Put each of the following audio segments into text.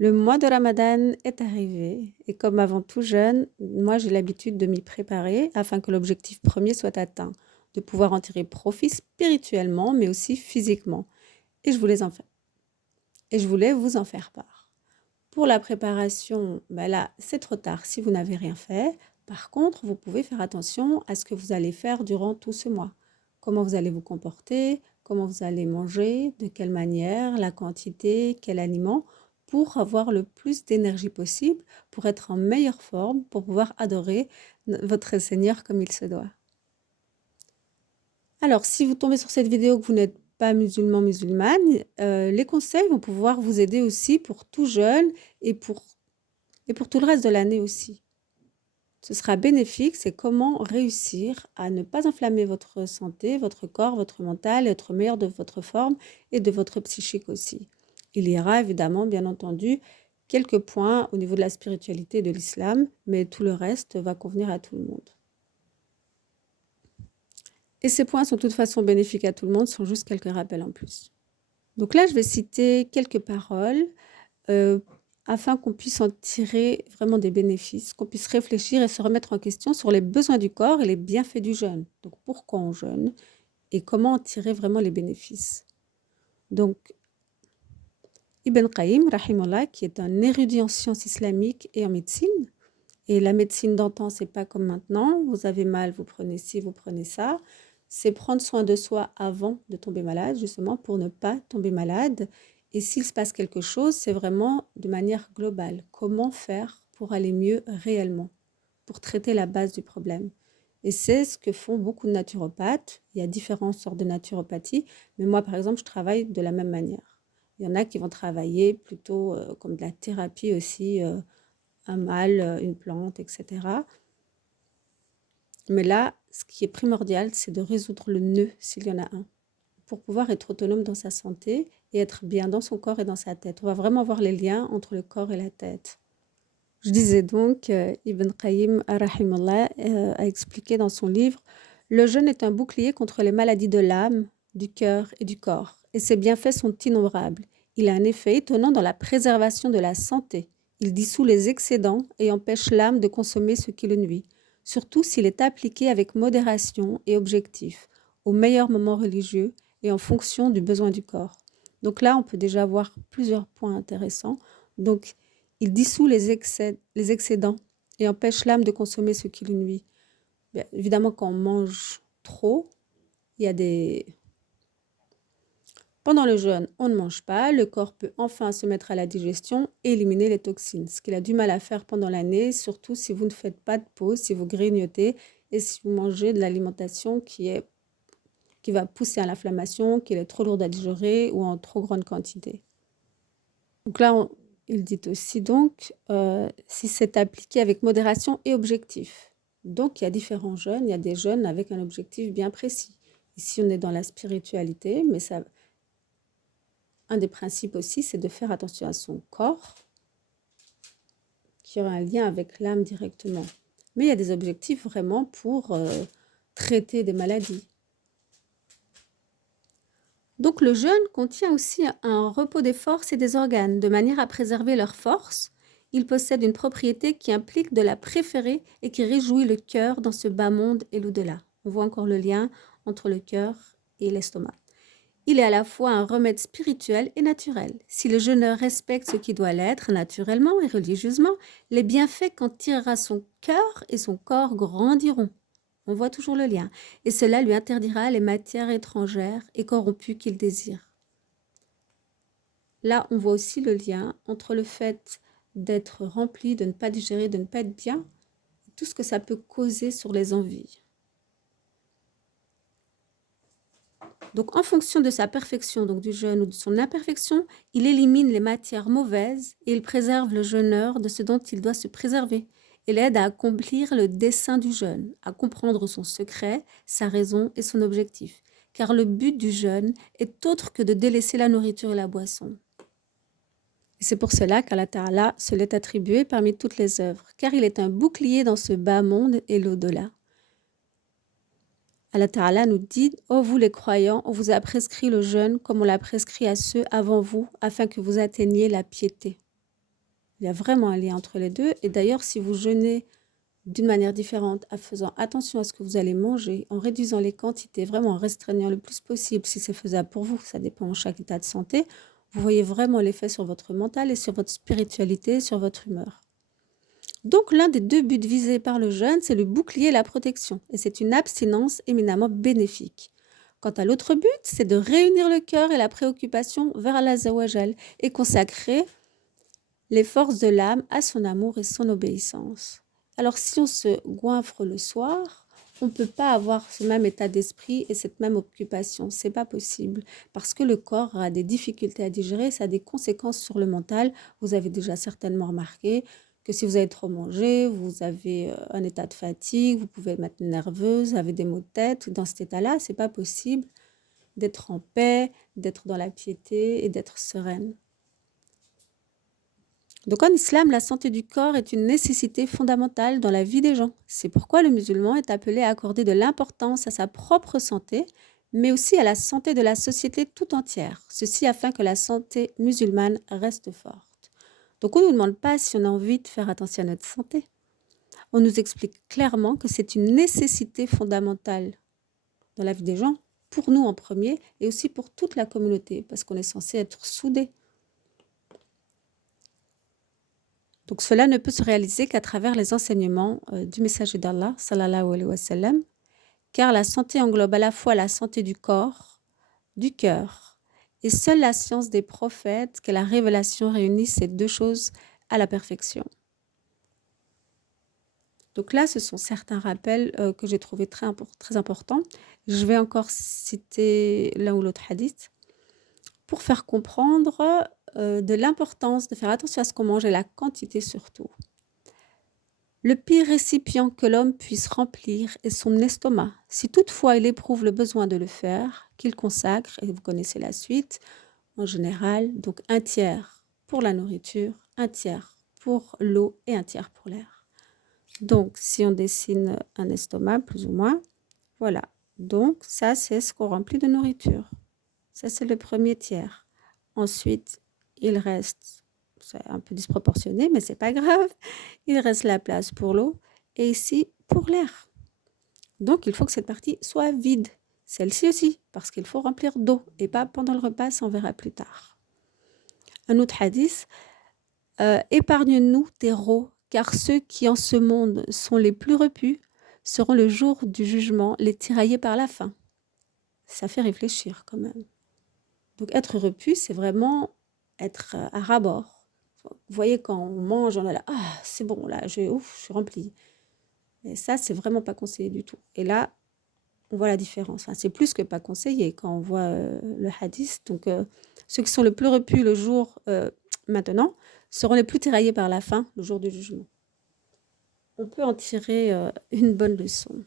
Le mois de Ramadan est arrivé et comme avant tout jeune, moi j'ai l'habitude de m'y préparer afin que l'objectif premier soit atteint, de pouvoir en tirer profit spirituellement mais aussi physiquement. Et je voulais en fa et je voulais vous en faire part. Pour la préparation, bah là, c'est trop tard si vous n'avez rien fait. Par contre, vous pouvez faire attention à ce que vous allez faire durant tout ce mois. Comment vous allez vous comporter, comment vous allez manger, de quelle manière, la quantité, quel aliment, pour avoir le plus d'énergie possible, pour être en meilleure forme, pour pouvoir adorer votre Seigneur comme il se doit. Alors, si vous tombez sur cette vidéo que vous n'êtes pas musulman, musulmane, les conseils vont pouvoir vous aider aussi pour tout jeune et pour tout le reste de l'année aussi. Ce sera bénéfique, c'est comment réussir à ne pas enflammer votre santé, votre corps, votre mental, être meilleur de votre forme et de votre psychique aussi. Il y aura évidemment, bien entendu, quelques points au niveau de la spiritualité et de l'islam, mais tout le reste va convenir à tout le monde. Et ces points sont de toute façon bénéfiques à tout le monde, sont juste quelques rappels en plus. Donc là, je vais citer quelques paroles afin qu'on puisse en tirer vraiment des bénéfices, qu'on puisse réfléchir et se remettre en question sur les besoins du corps et les bienfaits du jeûne. Donc pourquoi on jeûne et comment en tirer vraiment les bénéfices. Donc Ibn Qayyim, rahimahullah, qui est un érudit en sciences islamiques et en médecine, et la médecine d'antan, c'est pas comme maintenant, vous avez mal, vous prenez ci, vous prenez ça. C'est prendre soin de soi avant de tomber malade, justement, pour ne pas tomber malade. Et s'il se passe quelque chose, c'est vraiment de manière globale. Comment faire pour aller mieux réellement, pour traiter la base du problème. Et c'est ce que font beaucoup de naturopathes. Il y a différentes sortes de naturopathie, mais moi, par exemple, je travaille de la même manière. Il y en a qui vont travailler plutôt comme de la thérapie aussi, un mal, une plante, etc. Mais là, ce qui est primordial, c'est de résoudre le nœud, s'il y en a un, pour pouvoir être autonome dans sa santé et être bien dans son corps et dans sa tête. On va vraiment voir les liens entre le corps et la tête. Je disais donc, Ibn Qayyim rahimahullah a expliqué dans son livre, le jeûne est un bouclier contre les maladies de l'âme, du cœur et du corps, et ses bienfaits sont innombrables. Il a un effet étonnant dans la préservation de la santé. Il dissout les excédents et empêche l'âme de consommer ce qui le nuit, surtout s'il est appliqué avec modération et objectif, au meilleur moment religieux et en fonction du besoin du corps. Donc là, on peut déjà voir plusieurs points intéressants. Donc, il dissout les excédents et empêche l'âme de consommer ce qui lui nuit. Bien, évidemment, quand on mange trop, il y a des... Pendant le jeûne, on ne mange pas, le corps peut enfin se mettre à la digestion et éliminer les toxines, ce qu'il a du mal à faire pendant l'année, surtout si vous ne faites pas de pause, si vous grignotez et si vous mangez de l'alimentation qui va pousser à l'inflammation, qui est trop lourde à digérer ou en trop grande quantité. Donc là, il dit aussi donc, si c'est appliqué avec modération et objectif. Donc il y a différents jeûnes, il y a des jeûnes avec un objectif bien précis. Ici, on est dans la spiritualité, mais ça, un des principes aussi, c'est de faire attention à son corps, qui aura un lien avec l'âme directement. Mais il y a des objectifs vraiment pour traiter des maladies. Donc le jeûne contient aussi un repos des forces et des organes, de manière à préserver leurs forces. Il possède une propriété qui implique de la préférer et qui réjouit le cœur dans ce bas monde et l'au-delà. On voit encore le lien entre le cœur et l'estomac. Il est à la fois un remède spirituel et naturel. Si le jeûneur respecte ce qui doit l'être naturellement et religieusement, les bienfaits qu'en tirera son cœur et son corps grandiront. On voit toujours le lien. Et cela lui interdira les matières étrangères et corrompues qu'il désire. Là, on voit aussi le lien entre le fait d'être rempli, de ne pas digérer, de ne pas être bien, et tout ce que ça peut causer sur les envies. Donc, en fonction de sa perfection, donc du jeûne ou de son imperfection, il élimine les matières mauvaises et il préserve le jeûneur de ce dont il doit se préserver. Il aide à accomplir le dessein du jeûne, à comprendre son secret, sa raison et son objectif. Car le but du jeûne est autre que de délaisser la nourriture et la boisson. Et c'est pour cela qu'Allah Ta'ala se l'est attribué parmi toutes les œuvres, car il est un bouclier dans ce bas monde et l'au-delà. Allah Ta'ala nous dit « Ô vous les croyants, on vous a prescrit le jeûne comme on l'a prescrit à ceux avant vous, afin que vous atteigniez la piété. » Il y a vraiment un lien entre les deux. Et d'ailleurs, si vous jeûnez d'une manière différente, en faisant attention à ce que vous allez manger, en réduisant les quantités, vraiment en restreignant le plus possible, si c'est faisable pour vous, ça dépend de chaque état de santé, vous voyez vraiment l'effet sur votre mental et sur votre spiritualité, sur votre humeur. Donc, l'un des deux buts visés par le jeûne, c'est le bouclier et la protection. Et c'est une abstinence éminemment bénéfique. Quant à l'autre but, c'est de réunir le cœur et la préoccupation vers Allah Azawajal et consacrer les forces de l'âme à son amour et son obéissance. Alors, si on se goinfre le soir, on ne peut pas avoir ce même état d'esprit et cette même occupation. C'est pas possible parce que le corps a des difficultés à digérer, ça a des conséquences sur le mental. Vous avez déjà certainement remarqué que si vous avez trop mangé, vous avez un état de fatigue, vous pouvez être nerveuse, vous avez des maux de tête. Dans cet état-là, c'est pas possible d'être en paix, d'être dans la piété et d'être sereine. Donc en islam, la santé du corps est une nécessité fondamentale dans la vie des gens. C'est pourquoi le musulman est appelé à accorder de l'importance à sa propre santé, mais aussi à la santé de la société tout entière. Ceci afin que la santé musulmane reste forte. Donc on ne nous demande pas si on a envie de faire attention à notre santé. On nous explique clairement que c'est une nécessité fondamentale dans la vie des gens, pour nous en premier, et aussi pour toute la communauté, parce qu'on est censé être soudés. Donc cela ne peut se réaliser qu'à travers les enseignements du messager d'Allah, sallallahu alayhi wa sallam, car la santé englobe à la fois la santé du corps, du cœur, et seule la science des prophètes, que la révélation réunit ces deux choses à la perfection. Donc là, ce sont certains rappels que j'ai trouvés très importants. Je vais encore citer l'un ou l'autre hadith pour faire comprendre de l'importance de faire attention à ce qu'on mange et la quantité surtout. Le pire récipient que l'homme puisse remplir est son estomac. Si toutefois il éprouve le besoin de le faire, qu'il consacre, et vous connaissez la suite, en général, donc un tiers pour la nourriture, un tiers pour l'eau et un tiers pour l'air. Donc, si on dessine un estomac, plus ou moins, voilà. Donc, ça, c'est ce qu'on remplit de nourriture. Ça, c'est le premier tiers. Ensuite, il reste, c'est un peu disproportionné, mais c'est pas grave, il reste la place pour l'eau et ici pour l'air. Donc, il faut que cette partie soit vide. Celle-ci aussi, parce qu'il faut remplir d'eau et pas pendant le repas, ça on verra plus tard. Un autre hadith, épargne-nous tes rots, car ceux qui en ce monde sont les plus repus seront le jour du jugement les tiraillés par la faim. Ça fait réfléchir quand même. Donc être repu, c'est vraiment être à ras-bord. Vous voyez, quand on mange, on est là, ah, c'est bon, là, je suis remplie. Mais ça, c'est vraiment pas conseillé du tout. Et là, on voit la différence. Enfin, c'est plus que pas conseillé quand on voit le hadith. Donc, ceux qui sont le plus repus le jour maintenant seront les plus tiraillés par la faim le jour du jugement. On peut en tirer une bonne leçon.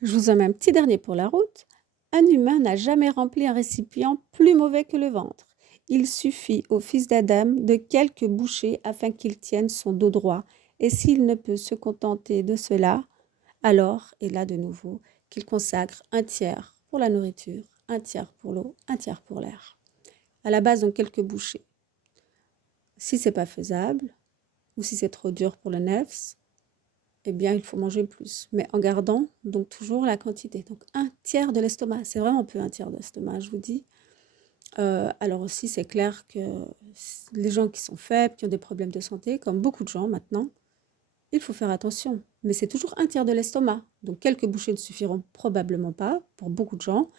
Je vous en mets un petit dernier pour la route. Un humain n'a jamais rempli un récipient plus mauvais que le ventre. Il suffit au fils d'Adam de quelques bouchées afin qu'il tienne son dos droit. Et s'il ne peut se contenter de cela, alors, et là de nouveau, qu'il consacre un tiers pour la nourriture, un tiers pour l'eau, un tiers pour l'air. À la base, donc quelques bouchées. Si c'est pas faisable, ou si c'est trop dur pour le nefs, eh bien, il faut manger plus, mais en gardant donc toujours la quantité. Donc, un tiers de l'estomac, c'est vraiment peu un tiers de l'estomac, je vous dis. Alors aussi, c'est clair que les gens qui sont faibles, qui ont des problèmes de santé, comme beaucoup de gens maintenant, il faut faire attention. Mais c'est toujours un tiers de l'estomac. Donc, quelques bouchées ne suffiront probablement pas pour beaucoup de gens,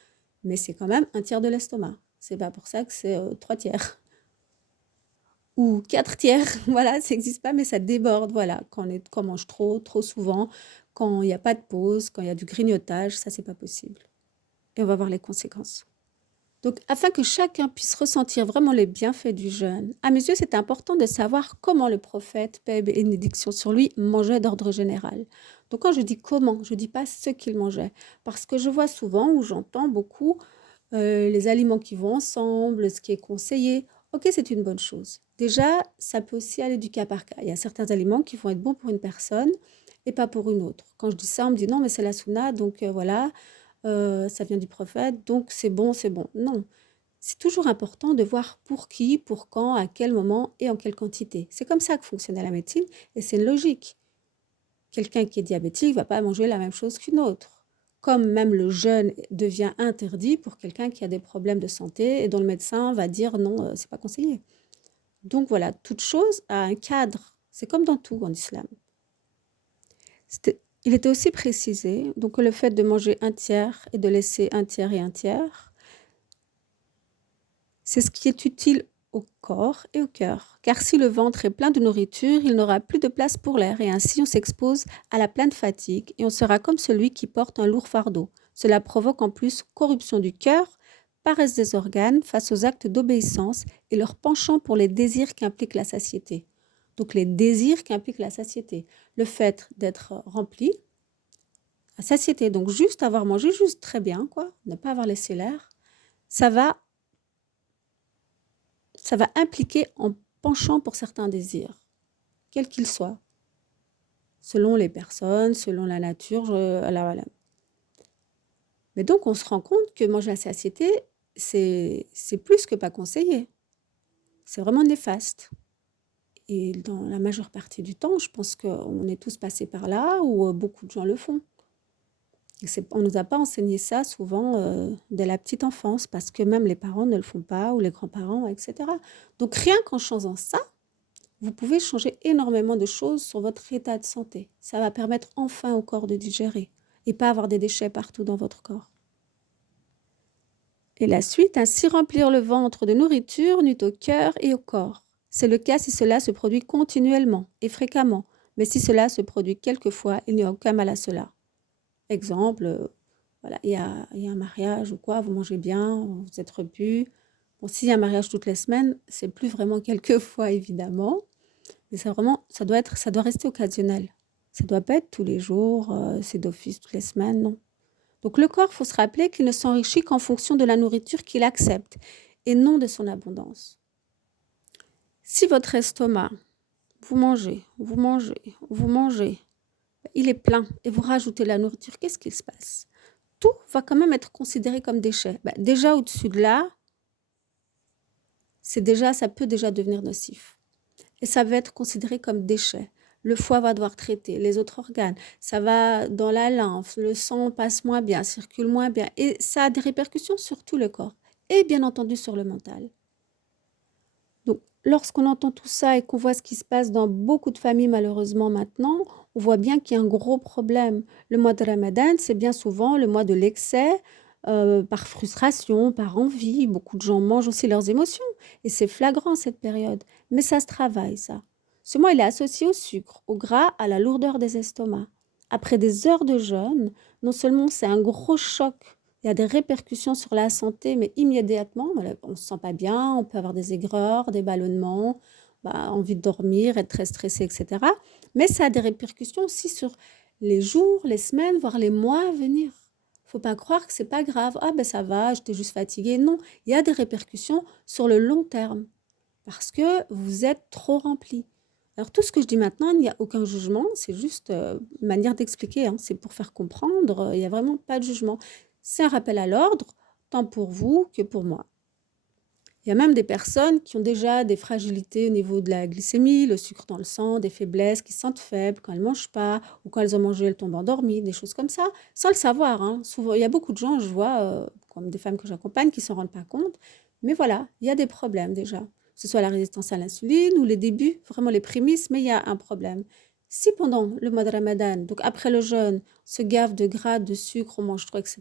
mais c'est quand même un tiers de l'estomac. C'est pas pour ça que c'est 3 tiers. Ou 4 tiers, voilà, ça n'existe pas, mais ça déborde, voilà. Quand on mange trop, trop souvent, quand il n'y a pas de pause, quand il y a du grignotage, ça, c'est pas possible. Et on va voir les conséquences. Donc, afin que chacun puisse ressentir vraiment les bienfaits du jeûne, à mes yeux, c'est important de savoir comment le prophète, paix et bénédiction sur lui, mangeait d'ordre général. Donc, quand je dis comment, je ne dis pas ce qu'il mangeait. Parce que je vois souvent, ou j'entends beaucoup, les aliments qui vont ensemble, ce qui est conseillé. Ok, c'est une bonne chose. Déjà, ça peut aussi aller du cas par cas. Il y a certains aliments qui vont être bons pour une personne et pas pour une autre. Quand je dis ça, on me dit non, mais c'est la sunna, donc voilà, ça vient du prophète, donc c'est bon, c'est bon. Non, C'est toujours important de voir pour qui, pour quand, à quel moment et en quelle quantité. C'est comme ça que fonctionne la médecine et c'est une logique. Quelqu'un qui est diabétique ne va pas manger la même chose qu'une autre. Comme même le jeûne devient interdit pour quelqu'un qui a des problèmes de santé et dont le médecin va dire non, c'est pas conseillé. Donc voilà, toute chose a un cadre. C'est comme dans tout en islam. Il était aussi précisé donc, que le fait de manger un tiers et de laisser un tiers et un tiers, c'est ce qui est utile au corps et au cœur. Car si le ventre est plein de nourriture, il n'aura plus de place pour l'air et ainsi on s'expose à la pleine fatigue et on sera comme celui qui porte un lourd fardeau. Cela provoque en plus corruption du cœur, paresse des organes face aux actes d'obéissance et leur penchant pour les désirs qu'implique la satiété. Donc les désirs qu'implique la satiété. Le fait d'être rempli, la satiété, donc juste avoir mangé juste très bien, quoi, ne pas avoir laissé l'air, ça va impliquer en penchant pour certains désirs, quels qu'ils soient, selon les personnes, selon la nature. Voilà. Mais donc, on se rend compte que manger à satiété, c'est plus que pas conseillé. C'est vraiment néfaste. Et dans la majeure partie du temps, je pense qu'on est tous passés par là, ou beaucoup de gens le font. On ne nous a pas enseigné ça souvent dès la petite enfance, parce que même les parents ne le font pas, ou les grands-parents, etc. Donc rien qu'en changeant ça, vous pouvez changer énormément de choses sur votre état de santé. Ça va permettre enfin au corps de digérer et pas avoir des déchets partout dans votre corps. Et la suite, ainsi remplir le ventre de nourriture nuit au cœur et au corps. C'est le cas si cela se produit continuellement et fréquemment, mais si cela se produit quelquefois, il n'y a aucun mal à cela. Exemple, voilà, il y a un mariage ou quoi, vous mangez bien, vous êtes repu. Bon, s'il y a un mariage toutes les semaines, c'est plus vraiment quelquefois évidemment, mais ça doit rester occasionnel. Ça doit pas être tous les jours, c'est d'office toutes les semaines, non. Donc le corps, il faut se rappeler qu'il ne s'enrichit qu'en fonction de la nourriture qu'il accepte et non de son abondance. Si votre estomac, vous mangez, il est plein et vous rajoutez la nourriture, qu'est-ce qu'il se passe? Tout va quand même être considéré comme déchet. Déjà au-dessus de là, ça peut déjà devenir nocif. Et ça va être considéré comme déchet. Le foie va devoir traiter les autres organes. Ça va dans la lymphe, le sang passe moins bien, circule moins bien. Et ça a des répercussions sur tout le corps. Et bien entendu sur le mental. Donc, lorsqu'on entend tout ça et qu'on voit ce qui se passe dans beaucoup de familles malheureusement maintenant, on voit bien qu'il y a un gros problème. Le mois de Ramadan, c'est bien souvent le mois de l'excès, par frustration, par envie. Beaucoup de gens mangent aussi leurs émotions et c'est flagrant cette période. Mais ça se travaille, ça. Ce mois, il est associé au sucre, au gras, à la lourdeur des estomacs. Après des heures de jeûne, non seulement c'est un gros choc, il y a des répercussions sur la santé, mais immédiatement, voilà, on ne se sent pas bien, on peut avoir des aigreurs, des ballonnements, envie de dormir, être très stressé, etc. Mais ça a des répercussions aussi sur les jours, les semaines, voire les mois à venir. Il ne faut pas croire que c'est pas grave. Ah ben ça va, j'étais juste fatiguée. Non, il y a des répercussions sur le long terme parce que vous êtes trop rempli. Alors tout ce que je dis maintenant, il n'y a aucun jugement, c'est juste une manière d'expliquer, hein. C'est pour faire comprendre, il n'y a vraiment pas de jugement. C'est un rappel à l'ordre, tant pour vous que pour moi. Il y a même des personnes qui ont déjà des fragilités au niveau de la glycémie, le sucre dans le sang, des faiblesses, qui se sentent faibles quand elles ne mangent pas, ou quand elles ont mangé, elles tombent endormies, des choses comme ça, sans le savoir, hein. Souvent, il y a beaucoup de gens, je vois, comme des femmes que j'accompagne, qui ne s'en rendent pas compte. Mais voilà, il y a des problèmes déjà. Que ce soit la résistance à l'insuline ou les débuts, vraiment les prémices, mais il y a un problème. Si pendant le mois de Ramadan, donc après le jeûne, on se gave de gras, de sucre, on mange trop, etc.,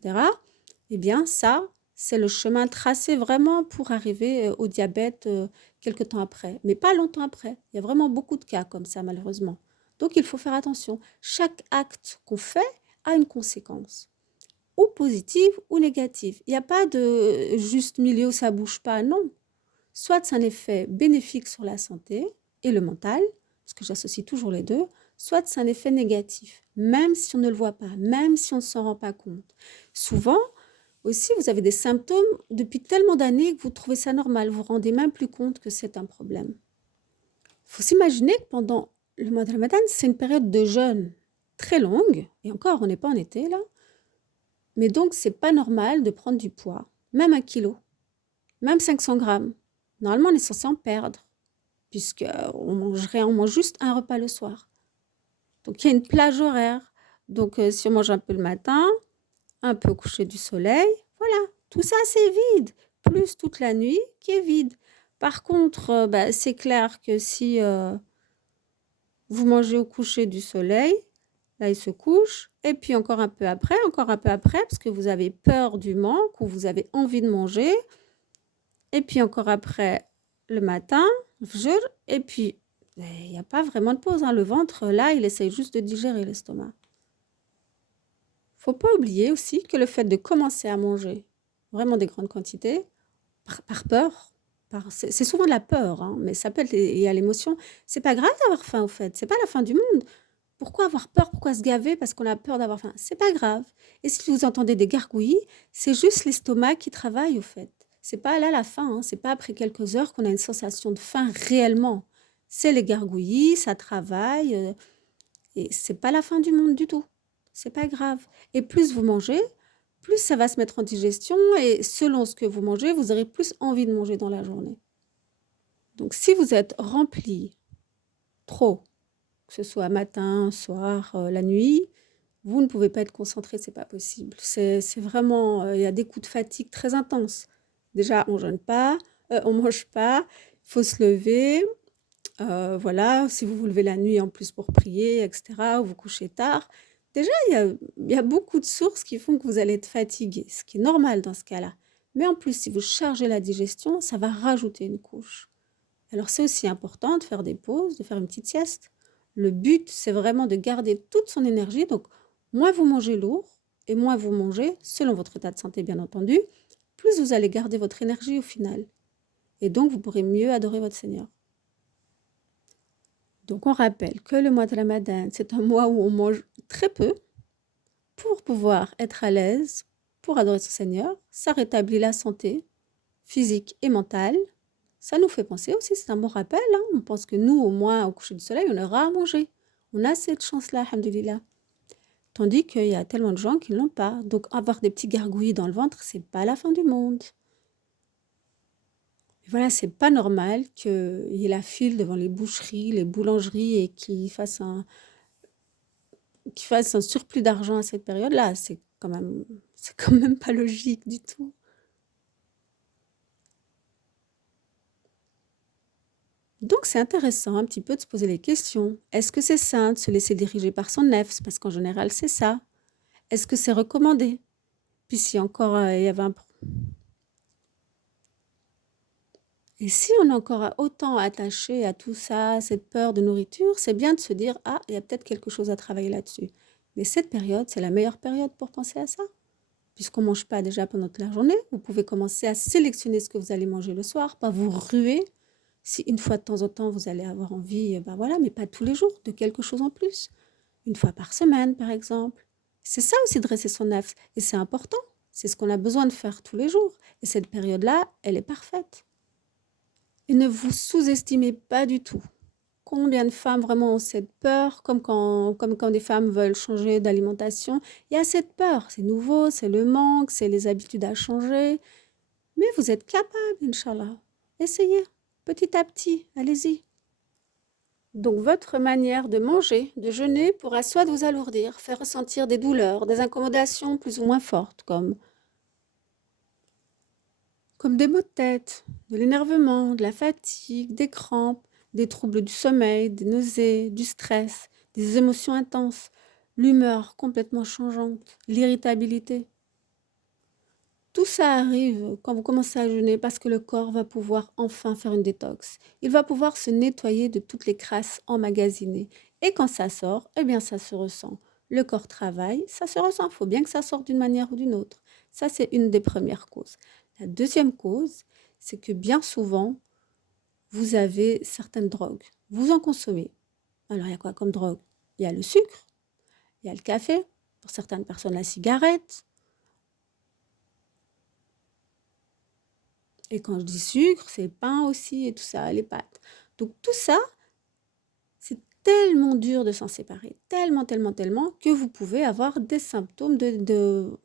eh bien ça, c'est le chemin tracé vraiment pour arriver au diabète quelque temps après, mais pas longtemps après. Il y a vraiment beaucoup de cas comme ça, malheureusement. Donc, il faut faire attention. Chaque acte qu'on fait a une conséquence, ou positive ou négative. Il n'y a pas de juste milieu où ça ne bouge pas, non. Soit c'est un effet bénéfique sur la santé et le mental, parce que j'associe toujours les deux, soit c'est un effet négatif, même si on ne le voit pas, même si on ne s'en rend pas compte. Souvent, aussi, vous avez des symptômes depuis tellement d'années que vous trouvez ça normal, vous vous rendez même plus compte que c'est un problème. Il faut s'imaginer que pendant le mois de Ramadan, c'est une période de jeûne très longue, et encore, on n'est pas en été là, mais donc c'est pas normal de prendre du poids, même 1 kilo. même 500 grammes. Normalement, on est censé en perdre, puisque on mange juste un repas le soir. Donc, il y a une plage horaire. Donc, si on mange un peu le matin, un peu au coucher du soleil, voilà, tout ça, c'est vide, plus toute la nuit qui est vide. Par contre, c'est clair que si vous mangez au coucher du soleil, là, il se couche, et puis encore un peu après, parce que vous avez peur du manque ou vous avez envie de manger, et puis encore après, le matin, et puis il n'y a pas vraiment de pause, hein. Le ventre, là, il essaye juste de digérer l'estomac. Faut pas oublier aussi que le fait de commencer à manger vraiment des grandes quantités, par peur, c'est souvent de la peur, hein, mais ça peut être il y a l'émotion. C'est pas grave d'avoir faim, au fait, c'est pas la fin du monde. Pourquoi avoir peur? Pourquoi se gaver parce qu'on a peur d'avoir faim? C'est pas grave. Et si vous entendez des gargouillis, c'est juste l'estomac qui travaille, au fait. C'est pas là la faim, hein, c'est pas après quelques heures qu'on a une sensation de faim réellement. C'est les gargouillis, ça travaille, et c'est pas la fin du monde du tout. C'est pas grave. Et plus vous mangez, plus ça va se mettre en digestion et selon ce que vous mangez, vous aurez plus envie de manger dans la journée. Donc si vous êtes rempli trop, que ce soit matin, soir, la nuit, vous ne pouvez pas être concentré, c'est pas possible. C'est vraiment, il y a des coups de fatigue très intenses. Déjà, on jeûne pas, on mange pas, il faut se lever, voilà, si vous vous levez la nuit en plus pour prier, et cetera, ou vous couchez tard. Déjà, il y a beaucoup de sources qui font que vous allez être fatigué, ce qui est normal dans ce cas-là. Mais en plus, si vous chargez la digestion, ça va rajouter une couche. Alors, c'est aussi important de faire des pauses, de faire une petite sieste. Le but, c'est vraiment de garder toute son énergie. Donc, moins vous mangez lourd et moins vous mangez, selon votre état de santé bien entendu, plus vous allez garder votre énergie au final. Et donc, vous pourrez mieux adorer votre Seigneur. Donc, on rappelle que le mois de Ramadan, c'est un mois où on mange très peu pour pouvoir être à l'aise, pour adorer son Seigneur. Ça rétablit la santé physique et mentale. Ça nous fait penser aussi, c'est un bon rappel, hein. On pense que nous, au moins, au coucher du soleil, on aura à manger. On a cette chance-là, alhamdoulilah. Tandis qu'il y a tellement de gens qui ne l'ont pas. Donc, avoir des petits gargouillis dans le ventre, c'est pas la fin du monde. Et voilà, c'est pas normal qu'il y ait la file devant les boucheries, les boulangeries et qu'ils fassent un surplus d'argent à cette période-là. C'est quand même pas logique du tout. Donc, c'est intéressant un petit peu de se poser les questions. Est-ce que c'est sain de se laisser diriger par son nefs? Parce qu'en général, c'est ça. Est-ce que c'est recommandé? Puis si encore il y avait un... Et si on est encore autant attaché à tout ça, cette peur de nourriture, c'est bien de se dire, ah, il y a peut-être quelque chose à travailler là-dessus. Mais cette période, c'est la meilleure période pour penser à ça. Puisqu'on ne mange pas déjà pendant toute la journée, vous pouvez commencer à sélectionner ce que vous allez manger le soir, pas vous ruer. Si une fois de temps en temps, vous allez avoir envie, ben voilà, mais pas tous les jours, de quelque chose en plus. Une fois par semaine, par exemple. C'est ça aussi, dresser son œuf. Et c'est important. C'est ce qu'on a besoin de faire tous les jours. Et cette période-là, elle est parfaite. Et ne vous sous-estimez pas du tout. Combien de femmes vraiment ont cette peur, comme quand des femmes veulent changer d'alimentation. Il y a cette peur. C'est nouveau, c'est le manque, c'est les habitudes à changer. Mais vous êtes capable, Inch'Allah. Essayez, petit à petit, allez-y. Donc votre manière de manger, de jeûner, pourra soit vous alourdir, faire ressentir des douleurs, des incommodations plus ou moins fortes, comme des maux de tête, de l'énervement, de la fatigue, des crampes, des troubles du sommeil, des nausées, du stress, des émotions intenses, l'humeur complètement changeante, l'irritabilité. Tout ça arrive quand vous commencez à jeûner parce que le corps va pouvoir enfin faire une détox. Il va pouvoir se nettoyer de toutes les crasses emmagasinées. Et quand ça sort, eh bien ça se ressent. Le corps travaille, ça se ressent. Il faut bien que ça sorte d'une manière ou d'une autre. Ça, c'est une des premières causes. La deuxième cause, c'est que bien souvent, vous avez certaines drogues. Vous en consommez. Alors, il y a quoi comme drogue? Il y a le sucre, il y a le café, pour certaines personnes la cigarette. Et quand je dis sucre, c'est pain aussi et tout ça, les pâtes. Donc tout ça, c'est tellement dur de s'en séparer, tellement, tellement, tellement, que vous pouvez avoir des symptômes de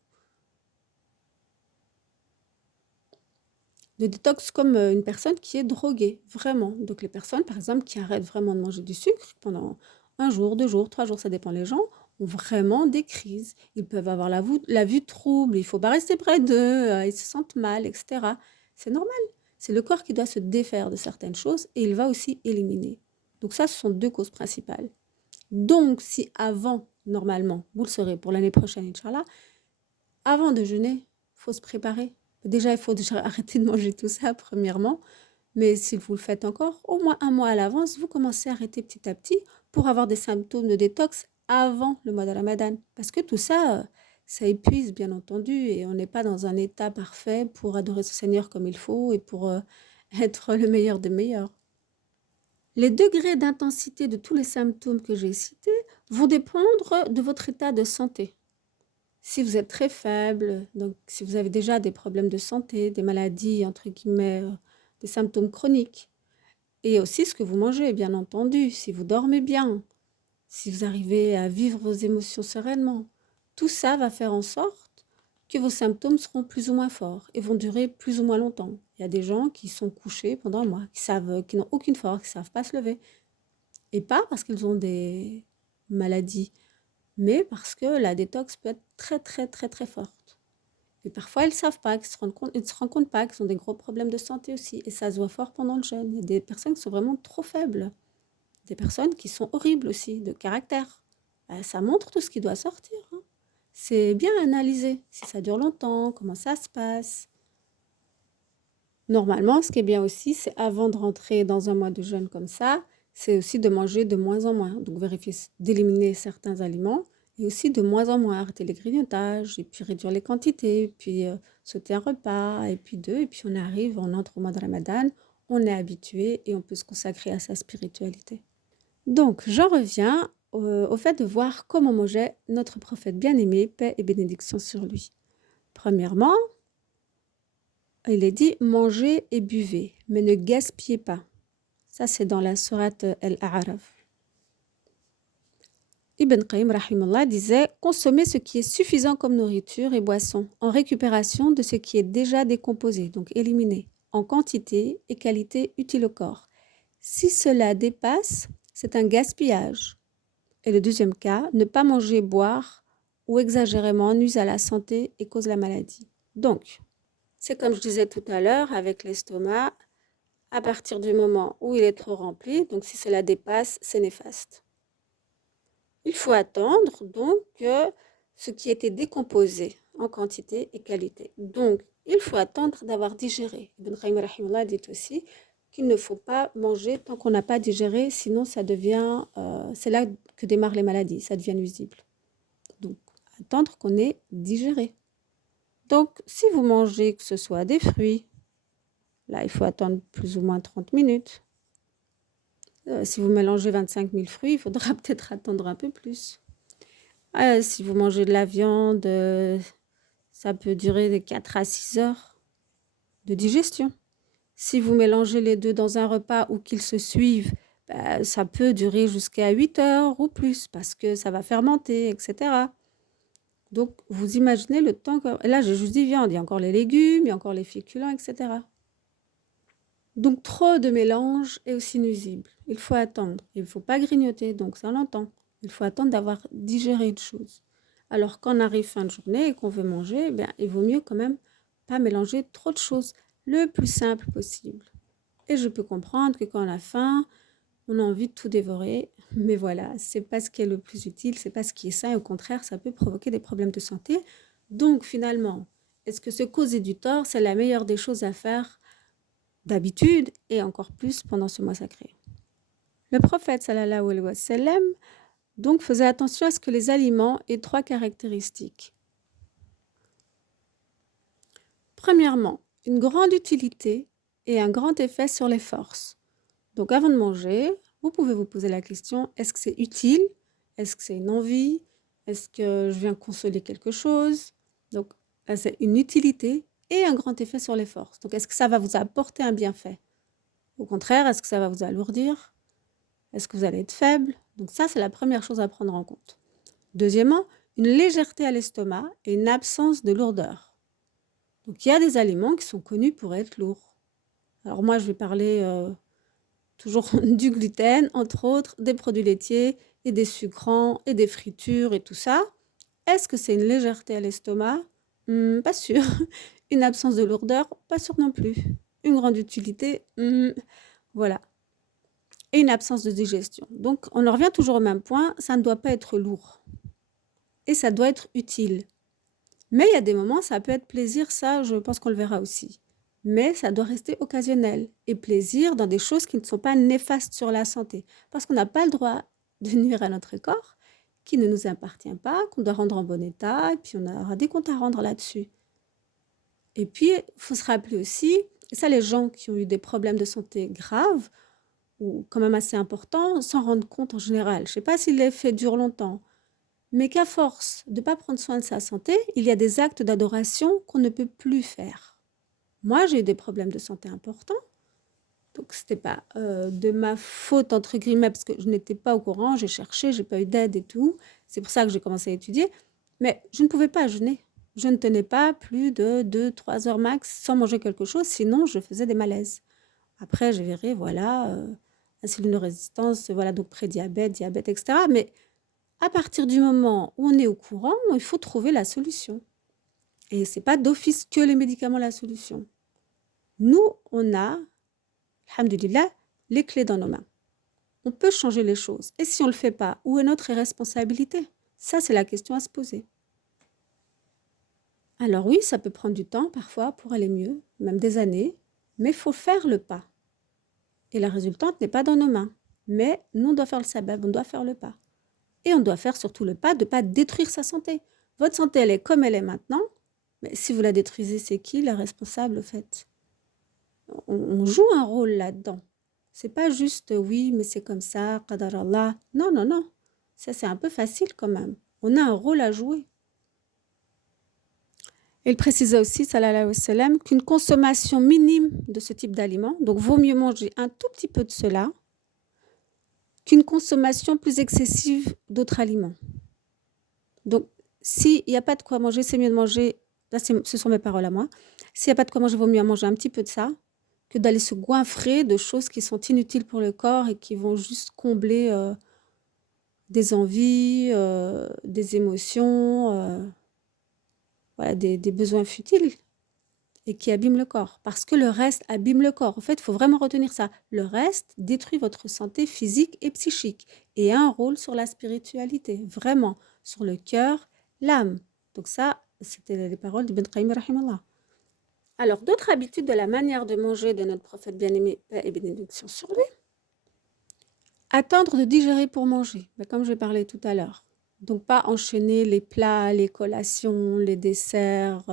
de détox comme une personne qui est droguée, vraiment. Donc les personnes, par exemple, qui arrêtent vraiment de manger du sucre pendant un jour, 2 jours, 3 jours, ça dépend les gens, ont vraiment des crises. Ils peuvent avoir la vue trouble, il ne faut pas rester près d'eux, ils se sentent mal, etc. C'est normal. C'est le corps qui doit se défaire de certaines choses et il va aussi éliminer. Donc ça, ce sont 2 causes principales. Donc si avant, normalement, vous le serez pour l'année prochaine, Inch'Allah, avant de jeûner, il faut se préparer. Déjà, il faut déjà arrêter de manger tout ça, premièrement. Mais si vous le faites encore, au moins un mois à l'avance, vous commencez à arrêter petit à petit pour avoir des symptômes de détox avant le mois de Ramadan. Parce que tout ça, ça épuise, bien entendu, et on n'est pas dans un état parfait pour adorer ce Seigneur comme il faut et pour être le meilleur des meilleurs. Les degrés d'intensité de tous les symptômes que j'ai cités vont dépendre de votre état de santé. Si vous êtes très faible, donc si vous avez déjà des problèmes de santé, des maladies, entre guillemets, des symptômes chroniques, et aussi ce que vous mangez, bien entendu, si vous dormez bien, si vous arrivez à vivre vos émotions sereinement, tout ça va faire en sorte que vos symptômes seront plus ou moins forts et vont durer plus ou moins longtemps. Il y a des gens qui sont couchés pendant un mois, qui n'ont aucune force, qui ne savent pas se lever. Et pas parce qu'ils ont des maladies, mais parce que la détox peut être très, très, très, très forte. Et parfois, ils ne savent pas, ils ne se rendent compte pas qu'ils ont des gros problèmes de santé aussi. Et ça se voit fort pendant le jeûne. Il y a des personnes qui sont vraiment trop faibles. Des personnes qui sont horribles aussi, de caractère. Ça montre tout ce qui doit sortir. Hein. C'est bien analysé. Si ça dure longtemps, comment ça se passe. Normalement, ce qui est bien aussi, c'est avant de rentrer dans un mois de jeûne comme ça, c'est aussi de manger de moins en moins. Donc, vérifier d'éliminer certains aliments et aussi de moins en moins arrêter les grignotages et puis réduire les quantités, puis sauter un repas et puis 2. Et puis on arrive, on entre au mois de Ramadan, on est habitué et on peut se consacrer à sa spiritualité. Donc, j'en reviens au fait de voir comment mangeait notre prophète bien-aimé, paix et bénédiction sur lui. Premièrement, il est dit mangez et buvez, mais ne gaspillez pas. Ça, c'est dans la sourate Al-A'raf. Ibn Qayyim rahimallah disait consommer ce qui est suffisant comme nourriture et boisson en récupération de ce qui est déjà décomposé, donc éliminé, en quantité et qualité utile au corps. Si cela dépasse, c'est un gaspillage. Et le deuxième cas, ne pas manger, boire ou exagérément nuise à la santé et cause la maladie. Donc, c'est comme je disais tout à l'heure avec l'estomac, à partir du moment où il est trop rempli, donc si cela dépasse, c'est néfaste. Il faut attendre donc ce qui a été décomposé en quantité et qualité. Donc, il faut attendre d'avoir digéré. Ibn Qayyim rahimahullah dit aussi qu'il ne faut pas manger tant qu'on n'a pas digéré, sinon ça devient, c'est là que démarrent les maladies, ça devient nuisible. Donc, attendre qu'on ait digéré. Donc, si vous mangez que ce soit des fruits, là, il faut attendre plus ou moins 30 minutes. Si vous mélangez 25 000 fruits, il faudra peut-être attendre un peu plus. Si vous mangez de la viande, ça peut durer de 4 à 6 heures de digestion. Si vous mélangez les deux dans un repas ou qu'ils se suivent, ça peut durer jusqu'à 8 heures ou plus parce que ça va fermenter, etc. Donc, vous imaginez le temps que... Là, j'ai juste dit viande, il y a encore les légumes, il y a encore les féculents, etc. Donc, trop de mélange est aussi nuisible. Il faut attendre. Il ne faut pas grignoter, donc ça l'entend. Il faut attendre d'avoir digéré une chose. Alors, quand on arrive fin de journée et qu'on veut manger, il vaut mieux quand même pas mélanger trop de choses, le plus simple possible. Et je peux comprendre que quand on a faim, on a envie de tout dévorer, mais voilà, c'est pas ce qui est le plus utile, c'est pas ce qui est sain, et au contraire, ça peut provoquer des problèmes de santé. Donc, finalement, est-ce que se causer du tort, c'est la meilleure des choses à faire d'habitude et encore plus pendant ce mois sacré? Le prophète sallallahu alayhi wa sallam donc faisait attention à ce que les aliments aient 3 caractéristiques. Premièrement, une grande utilité et un grand effet sur les forces. Donc avant de manger, vous pouvez vous poser la question, est-ce que c'est utile? Est-ce que c'est une envie? Est-ce que je viens consoler quelque chose? Donc là, c'est une utilité et un grand effet sur les forces. Donc est-ce que ça va vous apporter un bienfait? Au contraire, est-ce que ça va vous alourdir? Est-ce que vous allez être faible? Donc ça, c'est la première chose à prendre en compte. Deuxièmement, une légèreté à l'estomac et une absence de lourdeur. Donc il y a des aliments qui sont connus pour être lourds. Alors moi, je vais parler toujours du gluten, entre autres, des produits laitiers et des sucrants et des fritures et tout ça. Est-ce que c'est une légèreté à l'estomac? Pas sûr. Une absence de lourdeur? Pas sûr non plus. Une grande utilité? Voilà. Et une absence de digestion. Donc, on en revient toujours au même point, ça ne doit pas être lourd. Et ça doit être utile. Mais il y a des moments, ça peut être plaisir, ça, je pense qu'on le verra aussi. Mais ça doit rester occasionnel. Et plaisir dans des choses qui ne sont pas néfastes sur la santé. Parce qu'on n'a pas le droit de nuire à notre corps, qui ne nous appartient pas, qu'on doit rendre en bon état, et puis on aura des comptes à rendre là-dessus. Et puis, il faut se rappeler aussi, et ça, les gens qui ont eu des problèmes de santé graves, ou quand même assez importants, s'en rendent compte en général. Je ne sais pas si l'effet dure longtemps, mais qu'à force de ne pas prendre soin de sa santé, il y a des actes d'adoration qu'on ne peut plus faire. Moi, j'ai eu des problèmes de santé importants, donc ce n'était pas de ma faute, entre guillemets, parce que je n'étais pas au courant, j'ai cherché, je n'ai pas eu d'aide et tout. C'est pour ça que j'ai commencé à étudier. Mais je ne pouvais pas jeûner. Je ne tenais pas plus de 2-3 heures max sans manger quelque chose, sinon je faisais des malaises. Après, j'ai verré, voilà, insulinorésistance, voilà, donc prédiabète, diabète, etc. Mais à partir du moment où on est au courant, il faut trouver la solution. Et ce n'est pas d'office que les médicaments la solution. Nous, on a, alhamdoulilah, les clés dans nos mains. On peut changer les choses. Et si on ne le fait pas, où est notre responsabilité? Ça, c'est la question à se poser. Alors oui, ça peut prendre du temps parfois pour aller mieux, même des années, mais il faut faire le pas. Et la résultante n'est pas dans nos mains. Mais nous, on doit faire le sabab, on doit faire le pas. Et on doit faire surtout le pas de ne pas détruire sa santé. Votre santé, elle est comme elle est maintenant, mais si vous la détruisez, c'est qui le responsable, au fait? On joue un rôle là-dedans. C'est pas juste oui, mais c'est comme ça, qadar Allah. Non, non, non. Ça, c'est un peu facile quand même. On a un rôle à jouer. Il précisait aussi, sallallahu alayhi wa sallam, qu'une consommation minime de ce type d'aliments, donc vaut mieux manger un tout petit peu de cela, qu'une consommation plus excessive d'autres aliments. Donc, s'il n'y a pas de quoi manger, c'est mieux de manger, là ce sont mes paroles à moi, s'il n'y a pas de quoi manger, il vaut mieux manger un petit peu de ça, que d'aller se goinfrer de choses qui sont inutiles pour le corps et qui vont juste combler des envies, des émotions, voilà, des besoins futiles et qui abîment le corps. Parce que le reste abîme le corps. En fait, il faut vraiment retenir ça. Le reste détruit votre santé physique et psychique et a un rôle sur la spiritualité, vraiment, sur le cœur, l'âme. Donc ça, c'était les paroles d'Ibn Qayyim rahimallah. Alors, d'autres habitudes de la manière de manger de notre prophète bien-aimé, paix et bénédiction sur lui. Attendre de digérer pour manger, comme je parlais tout à l'heure. Donc, pas enchaîner les plats, les collations, les desserts,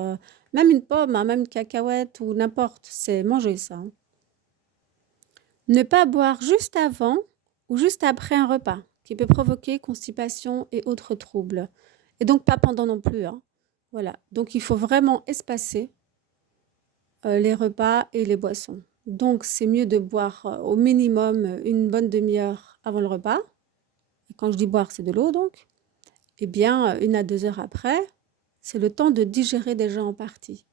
même une pomme, même une cacahuète ou n'importe, c'est manger ça. Ne pas boire juste avant ou juste après un repas, qui peut provoquer constipation et autres troubles. Et donc, pas pendant non plus. Voilà. Donc, il faut vraiment espacer les repas et les boissons. Donc, c'est mieux de boire au minimum une bonne demi-heure avant le repas. Et quand je dis boire, c'est de l'eau donc. Eh bien, 1 à 2 heures après, c'est le temps de digérer déjà en partie.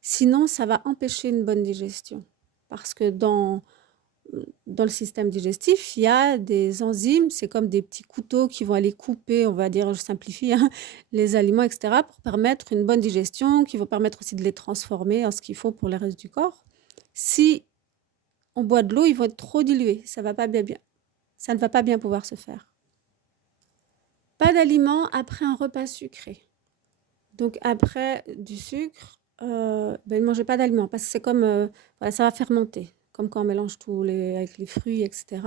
Sinon, ça va empêcher une bonne digestion. Parce que dans le système digestif, il y a des enzymes, c'est comme des petits couteaux qui vont aller couper, on va dire, je simplifie, les aliments, etc., pour permettre une bonne digestion, qui vont permettre aussi de les transformer en ce qu'il faut pour le reste du corps. Si on boit de l'eau, ils vont être trop dilués, ça va pas bien. Ça ne va pas bien pouvoir se faire. Pas d'aliments après un repas sucré. Donc après du sucre, ne mangez pas d'aliments parce que c'est comme, voilà, ça va fermenter, comme quand on mélange avec les fruits, etc.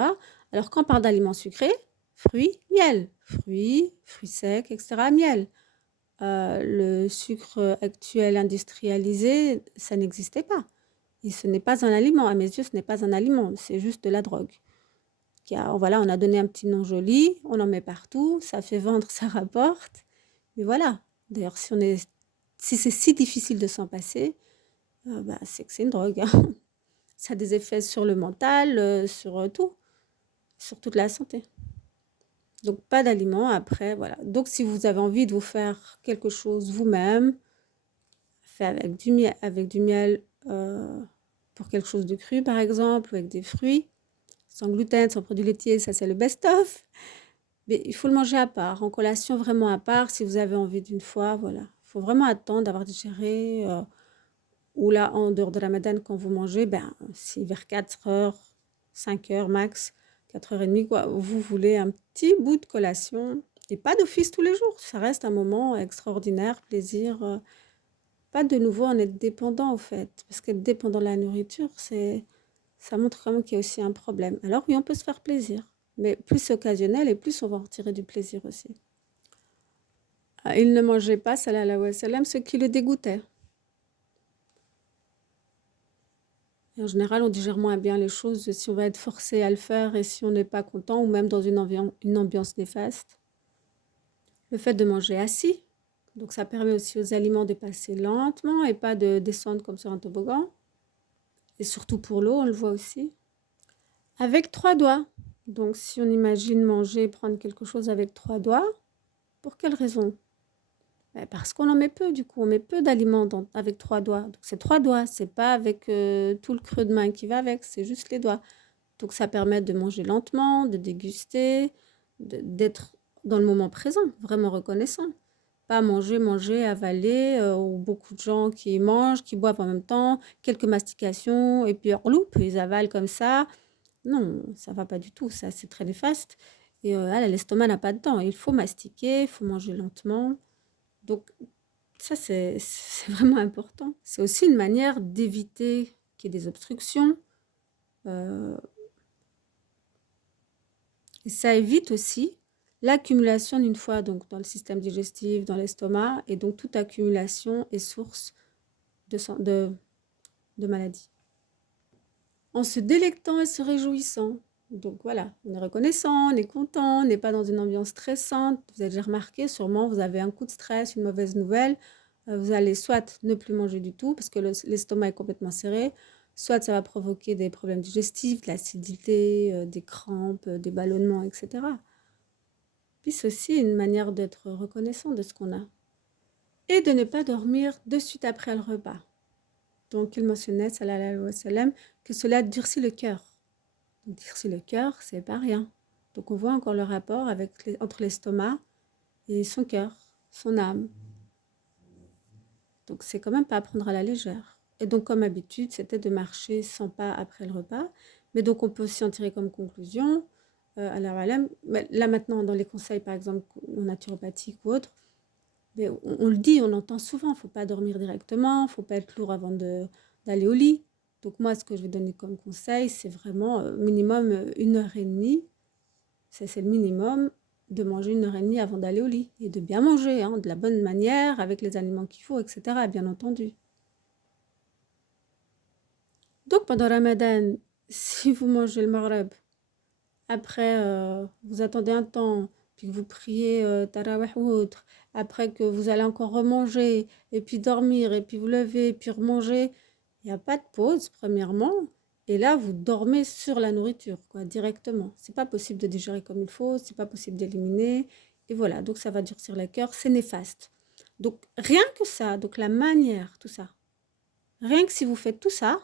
Alors quand on parle d'aliments sucrés, fruits, miel, fruits secs, etc., miel. Le sucre actuel industrialisé, ça n'existait pas. Et ce n'est pas un aliment. À mes yeux, ce n'est pas un aliment, c'est juste de la drogue. Voilà, on a donné un petit nom joli, on en met partout, ça fait vendre, ça rapporte. Mais voilà. D'ailleurs, si c'est si difficile de s'en passer, c'est que c'est une drogue. Ça a des effets sur le mental, sur tout, sur toute la santé. Donc, pas d'aliments après, voilà. Donc, si vous avez envie de vous faire quelque chose vous-même, fait avec du miel, pour quelque chose de cru, par exemple, ou avec des fruits, sans gluten, sans produits laitiers, ça c'est le best-of. Mais il faut le manger à part, en collation vraiment à part, si vous avez envie d'une fois, voilà. Il faut vraiment attendre d'avoir digéré, ou là, en dehors de Ramadan, quand vous mangez, ben, si vers 4 heures, 5 heures max, 4h30, quoi, vous voulez un petit bout de collation, et pas d'office tous les jours, ça reste un moment extraordinaire, plaisir, pas de nouveau en être dépendant, au fait, parce qu'être dépendant de la nourriture, ça montre quand même qu'il y a aussi un problème. Alors oui, on peut se faire plaisir, mais plus c'est occasionnel et plus on va en retirer du plaisir aussi. Ah, il ne mangeait pas, sallallahu alayhi wa sallam, ce qui le dégoûtait. Et en général, on digère moins bien les choses si on va être forcé à le faire et si on n'est pas content ou même dans une ambiance néfaste. Le fait de manger assis, donc ça permet aussi aux aliments de passer lentement et pas de descendre comme sur un toboggan. Et surtout pour l'eau, on le voit aussi. Avec 3 doigts. Donc si on imagine manger, prendre quelque chose avec 3 doigts, pour quelle raison? Parce qu'on en met peu du coup, on met peu d'aliments avec 3 doigts. Donc c'est 3 doigts, c'est pas avec tout le creux de main qui va avec, c'est juste les doigts. Donc ça permet de manger lentement, de déguster, d'être dans le moment présent, vraiment reconnaissant. Pas manger, manger, avaler, ou beaucoup de gens qui mangent, qui boivent en même temps, quelques mastications et puis loup, ils avalent comme ça. Non, ça va pas du tout, ça c'est très néfaste. Et l'estomac n'a pas de dents, il faut mastiquer, il faut manger lentement. Donc ça c'est vraiment important. C'est aussi une manière d'éviter qu'il y ait des obstructions. Euh, Et ça évite aussi l'accumulation d'une fois donc dans le système digestif, dans l'estomac, et donc toute accumulation est source de maladies. En se délectant et se réjouissant. Donc voilà, on est reconnaissant, on est content, on n'est pas dans une ambiance stressante. Vous avez déjà remarqué, sûrement, vous avez un coup de stress, une mauvaise nouvelle. Vous allez soit ne plus manger du tout parce que l'estomac est complètement serré, soit ça va provoquer des problèmes digestifs, de l'acidité, des crampes, des ballonnements, etc. Puis c'est aussi une manière d'être reconnaissant de ce qu'on a. Et de ne pas dormir de suite après le repas. Donc il mentionnait, sallallahu alayhi wa sallam, que cela durcit le cœur. Donc durcit le cœur, c'est pas rien. Donc on voit encore le rapport entre l'estomac et son cœur, son âme. Donc c'est quand même pas à prendre à la légère. Et donc comme habitude, c'était de marcher 100 pas après le repas. Mais donc on peut aussi en tirer comme conclusion, là maintenant dans les conseils par exemple en naturopathique ou autre, mais on le dit, on l'entend souvent, il ne faut pas dormir directement, il ne faut pas être lourd avant d'aller au lit. Donc moi, ce que je vais donner comme conseil, c'est vraiment minimum 1h30. C'est le minimum de manger 1h30 avant d'aller au lit. Et de bien manger, hein, de la bonne manière, avec les aliments qu'il faut, etc. Bien entendu. Donc pendant Ramadan, si vous mangez le maghreb, après vous attendez un temps, puis que vous priez tarawih ou autre, après que vous allez encore remanger, et puis dormir, et puis vous lever, et puis remanger, il n'y a pas de pause, premièrement, et là, vous dormez sur la nourriture, quoi, directement. C'est pas possible de digérer comme il faut, c'est pas possible d'éliminer, et voilà, donc ça va durcir le cœur, c'est néfaste. Donc rien que ça, donc la manière, tout ça, rien que si vous faites tout ça,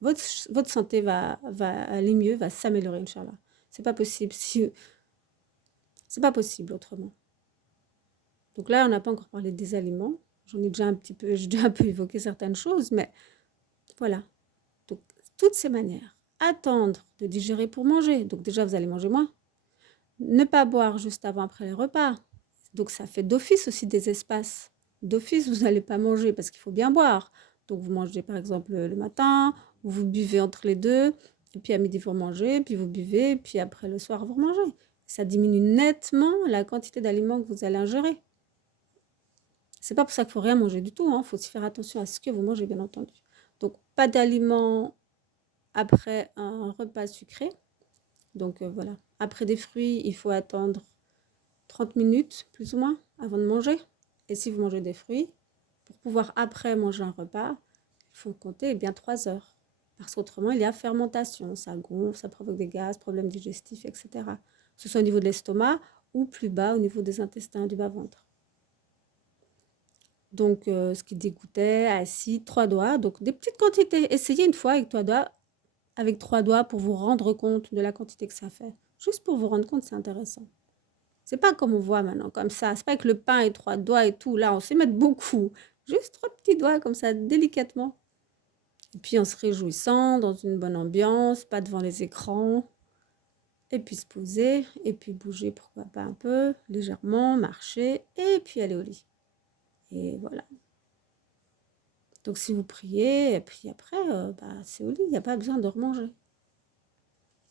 votre santé va aller mieux, va s'améliorer, Inch'Allah. C'est pas possible c'est pas possible autrement. Donc là, on n'a pas encore parlé des aliments. J'en ai déjà j'ai déjà un peu évoqué certaines choses, mais voilà. Donc, toutes ces manières. Attendre de digérer pour manger. Donc déjà, vous allez manger moins. Ne pas boire juste avant, après les repas. Donc ça fait d'office aussi des espaces. D'office, vous n'allez pas manger parce qu'il faut bien boire. Donc vous mangez par exemple le matin, ou vous buvez entre les deux, et puis à midi vous mangez, puis vous buvez, puis après le soir vous mangez. Ça diminue nettement la quantité d'aliments que vous allez ingérer. C'est pas pour ça qu'il faut rien manger du tout, hein. Faut aussi faire attention à ce que vous mangez, bien entendu. Donc pas d'aliments après un repas sucré. Donc voilà. Après des fruits, il faut attendre 30 minutes, plus ou moins, avant de manger. Et si vous mangez des fruits, pour pouvoir après manger un repas, il faut compter bien 3 heures. Parce qu'autrement, il y a fermentation, ça gonfle, ça provoque des gaz, problèmes digestifs, etc. Que ce soit au niveau de l'estomac ou plus bas au niveau des intestins du bas-ventre. Donc, ce qui dégoûtait, acide, 3 doigts, donc des petites quantités. Essayez une fois avec 3 doigts pour vous rendre compte de la quantité que ça fait. Juste pour vous rendre compte, c'est intéressant. C'est pas comme on voit maintenant, comme ça. C'est pas avec le pain et 3 doigts et tout. Là, on sait mettre beaucoup. Juste 3 petits doigts comme ça, délicatement. Et puis en se réjouissant, dans une bonne ambiance, pas devant les écrans. Et puis se poser, et puis bouger, pourquoi pas un peu, légèrement, marcher, et puis aller au lit. Et voilà. Donc si vous priez, et puis après, c'est au lit, il n'y a pas besoin de remanger.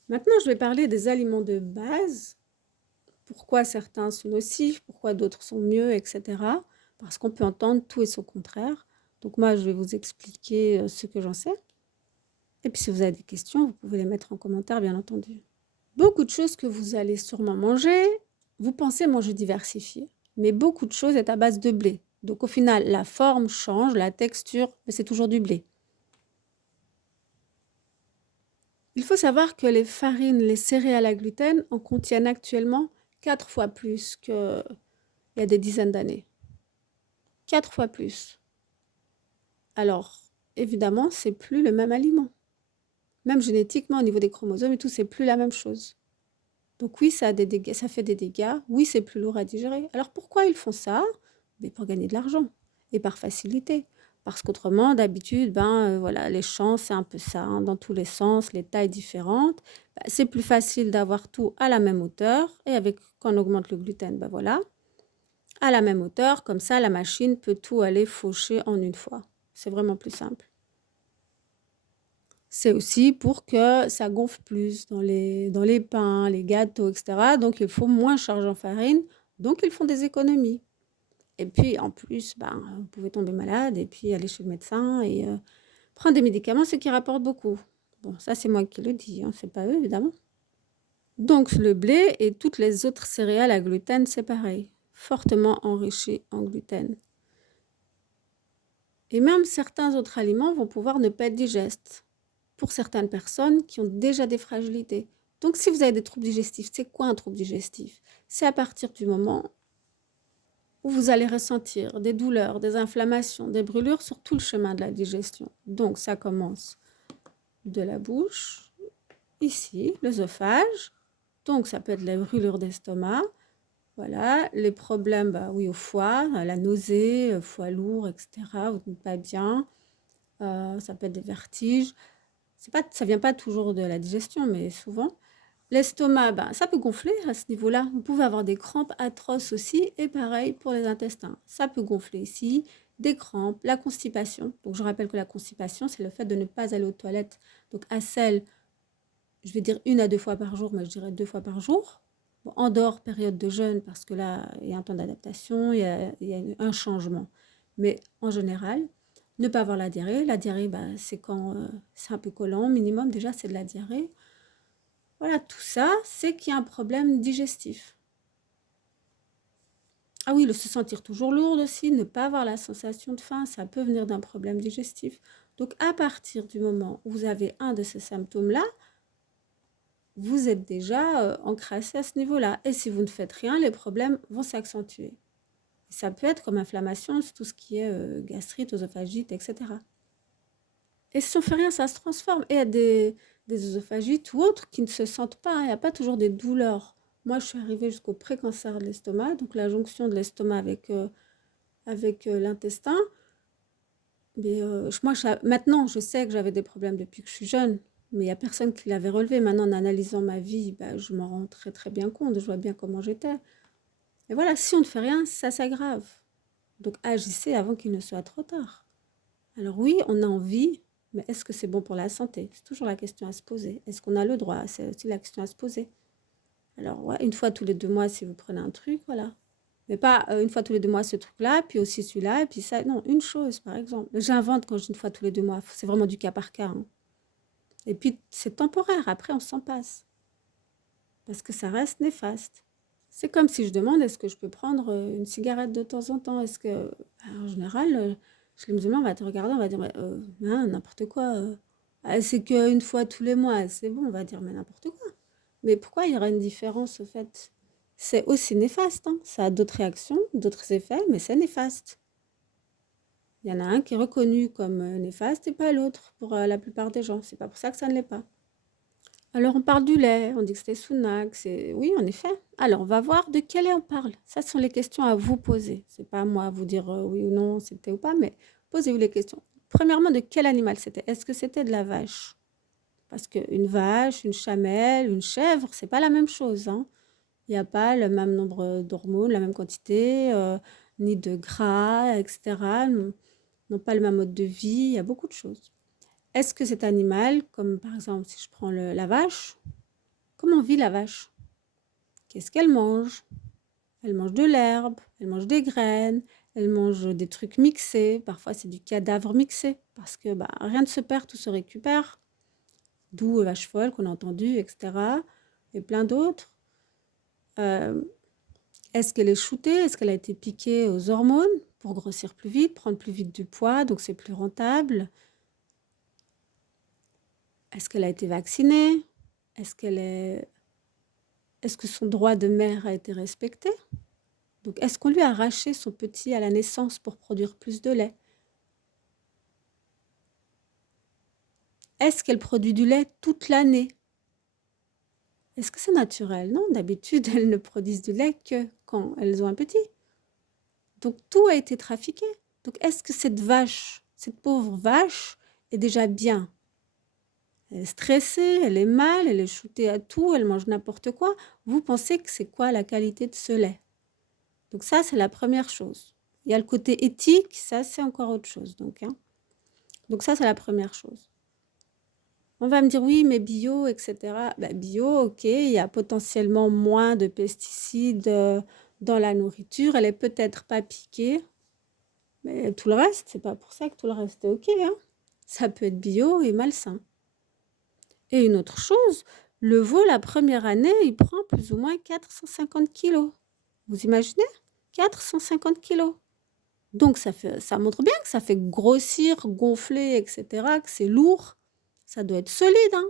Maintenant, je vais parler des aliments de base. Pourquoi certains sont nocifs, pourquoi d'autres sont mieux, etc. Parce qu'on peut entendre tout et son contraire. Donc moi, je vais vous expliquer ce que j'en sais. Et puis si vous avez des questions, vous pouvez les mettre en commentaire, bien entendu. Beaucoup de choses que vous allez sûrement manger, vous pensez manger diversifié. Mais beaucoup de choses est à base de blé. Donc au final, la forme change, la texture, mais c'est toujours du blé. Il faut savoir que les farines, les céréales à gluten en contiennent actuellement 4 fois plus qu'il y a des dizaines d'années. 4 fois plus. Alors, évidemment, c'est plus le même aliment. Même génétiquement, au niveau des chromosomes et tout, c'est plus la même chose. Donc oui, ça fait des dégâts. Oui, c'est plus lourd à digérer. Alors pourquoi ils font ça? Mais pour gagner de l'argent et par facilité. Parce qu'autrement, d'habitude, voilà, les champs, c'est un peu ça, hein, dans tous les sens, les tailles différentes. C'est plus facile d'avoir tout à la même hauteur. Et quand on augmente le gluten, voilà, à la même hauteur. Comme ça, la machine peut tout aller faucher en une fois. C'est vraiment plus simple. C'est aussi pour que ça gonfle plus dans les pains, les gâteaux, etc. Donc, il faut moins charger en farine. Donc, ils font des économies. Et puis, en plus, vous pouvez tomber malade et puis aller chez le médecin et prendre des médicaments, ce qui rapporte beaucoup. Bon, ça, c'est moi qui le dis, hein, c'est pas eux, évidemment. Donc, le blé et toutes les autres céréales à gluten, c'est pareil, fortement enrichi en gluten. Et même certains autres aliments vont pouvoir ne pas être digestes pour certaines personnes qui ont déjà des fragilités. Donc, si vous avez des troubles digestifs, c'est quoi un trouble digestif? C'est à partir du moment où vous allez ressentir des douleurs, des inflammations, des brûlures sur tout le chemin de la digestion. Donc, ça commence de la bouche, ici, l'œsophage. Donc, ça peut être les brûlures d'estomac. Voilà, les problèmes, oui, au foie, la nausée, foie lourd, etc. Vous n'êtes pas bien. Ça peut être des vertiges. Ça vient pas toujours de la digestion, mais souvent. L'estomac, ça peut gonfler à ce niveau-là. Vous pouvez avoir des crampes atroces aussi, et pareil pour les intestins. Ça peut gonfler ici, des crampes, la constipation. Donc, je rappelle que la constipation, c'est le fait de ne pas aller aux toilettes. Donc, à celle, je vais dire 1 à 2 fois par jour, mais je dirais 2 fois par jour. Bon, en dehors, période de jeûne, parce que là, il y a un temps d'adaptation, il y a un changement. Mais en général, ne pas avoir la diarrhée. La diarrhée, c'est quand c'est un peu collant, minimum, déjà, c'est de la diarrhée. Voilà, tout ça, c'est qu'il y a un problème digestif. Ah oui, le se sentir toujours lourde aussi, ne pas avoir la sensation de faim, ça peut venir d'un problème digestif. Donc, à partir du moment où vous avez un de ces symptômes-là, vous êtes déjà encrassé à ce niveau-là. Et si vous ne faites rien, les problèmes vont s'accentuer. Ça peut être comme inflammation, c'est tout ce qui est gastrite, œsophagite, etc. Et si on ne fait rien, ça se transforme. Et il y a des œsophagites ou autres qui ne se sentent pas, hein. Il n'y a pas toujours des douleurs. Moi, je suis arrivée jusqu'au précancer de l'estomac, donc la jonction de l'estomac avec l'intestin. Mais maintenant, je sais que j'avais des problèmes depuis que je suis jeune, mais il n'y a personne qui l'avait relevé. Maintenant, en analysant ma vie, je m'en rends très très bien compte, je vois bien comment j'étais. Et voilà, si on ne fait rien, ça s'aggrave. Donc agissez avant qu'il ne soit trop tard. Alors oui, on a envie, mais est-ce que c'est bon pour la santé? C'est toujours la question à se poser. Est-ce qu'on a le droit? C'est aussi la question à se poser. Alors ouais, 1 fois tous les 2 mois, si vous prenez un truc, voilà. Mais pas 1 fois tous les 2 mois ce truc-là, puis aussi celui-là, et puis ça. Non, une chose, par exemple. J'invente quand je dis 1 fois tous les 2 mois. C'est vraiment du cas par cas, hein. Et puis, c'est temporaire. Après, on s'en passe. Parce que ça reste néfaste. C'est comme si je demande, est-ce que je peux prendre une cigarette de temps en temps? Est-ce que, en général, chez les musulmans, on va te regarder, on va dire, n'importe quoi. C'est qu'une fois tous les mois, c'est bon, on va dire, mais n'importe quoi. Mais pourquoi il y aurait une différence au fait? C'est aussi néfaste, hein. Ça a d'autres réactions, d'autres effets, mais c'est néfaste. Il y en a un qui est reconnu comme néfaste et pas l'autre pour la plupart des gens. C'est pas pour ça que ça ne l'est pas. Alors, on parle du lait, on dit que c'était Sunak, c'est... Oui, en effet. Alors, on va voir de quel lait on parle. Ça, ce sont les questions à vous poser. C'est pas à moi à vous dire oui ou non, c'était ou pas, mais posez-vous les questions. Premièrement, de quel animal c'était? Est-ce que c'était de la vache? Parce qu'une vache, une chamelle, une chèvre, c'est pas la même chose, hein. Il n'y a pas le même nombre d'hormones, la même quantité, ni de gras, etc. N'ont pas le même mode de vie, il y a beaucoup de choses. Est-ce que cet animal, comme par exemple si je prends la vache, comment vit la vache? Qu'est-ce qu'elle mange? Elle mange de l'herbe, elle mange des graines, elle mange des trucs mixés. Parfois, c'est du cadavre mixé parce que bah, rien ne se perd, tout se récupère. D'où vache folle qu'on a entendu, etc. Et plein d'autres. Est-ce qu'elle est shootée? Est-ce qu'elle a été piquée aux hormones pour grossir plus vite, prendre plus vite du poids, donc c'est plus rentable? Est-ce qu'elle a été vaccinée? Est-ce que son droit de mère a été respecté? Donc, est-ce qu'on lui a arraché son petit à la naissance pour produire plus de lait? Est-ce qu'elle produit du lait toute l'année? Est-ce que c'est naturel? Non, d'habitude, elles ne produisent du lait que quand elles ont un petit. Donc, tout a été trafiqué. Donc, est-ce que cette vache, cette pauvre vache, est déjà bien? Elle est stressée, elle est mal, elle est shootée à tout, elle mange n'importe quoi. Vous pensez que c'est quoi la qualité de ce lait? Donc ça, c'est la première chose. Il y a le côté éthique, ça, c'est encore autre chose. Donc ça, c'est la première chose. On va me dire, oui, mais bio, etc. Bah, bio, ok, il y a potentiellement moins de pesticides dans la nourriture. Elle est peut-être pas piquée, mais tout le reste, c'est pas pour ça que tout le reste est ok, hein. Ça peut être bio et malsain. Et une autre chose, le veau, la première année, il prend plus ou moins 450 kilos. Vous imaginez? 450 kilos. Donc ça montre bien que ça fait grossir, gonfler, etc., que c'est lourd. Ça doit être solide, hein.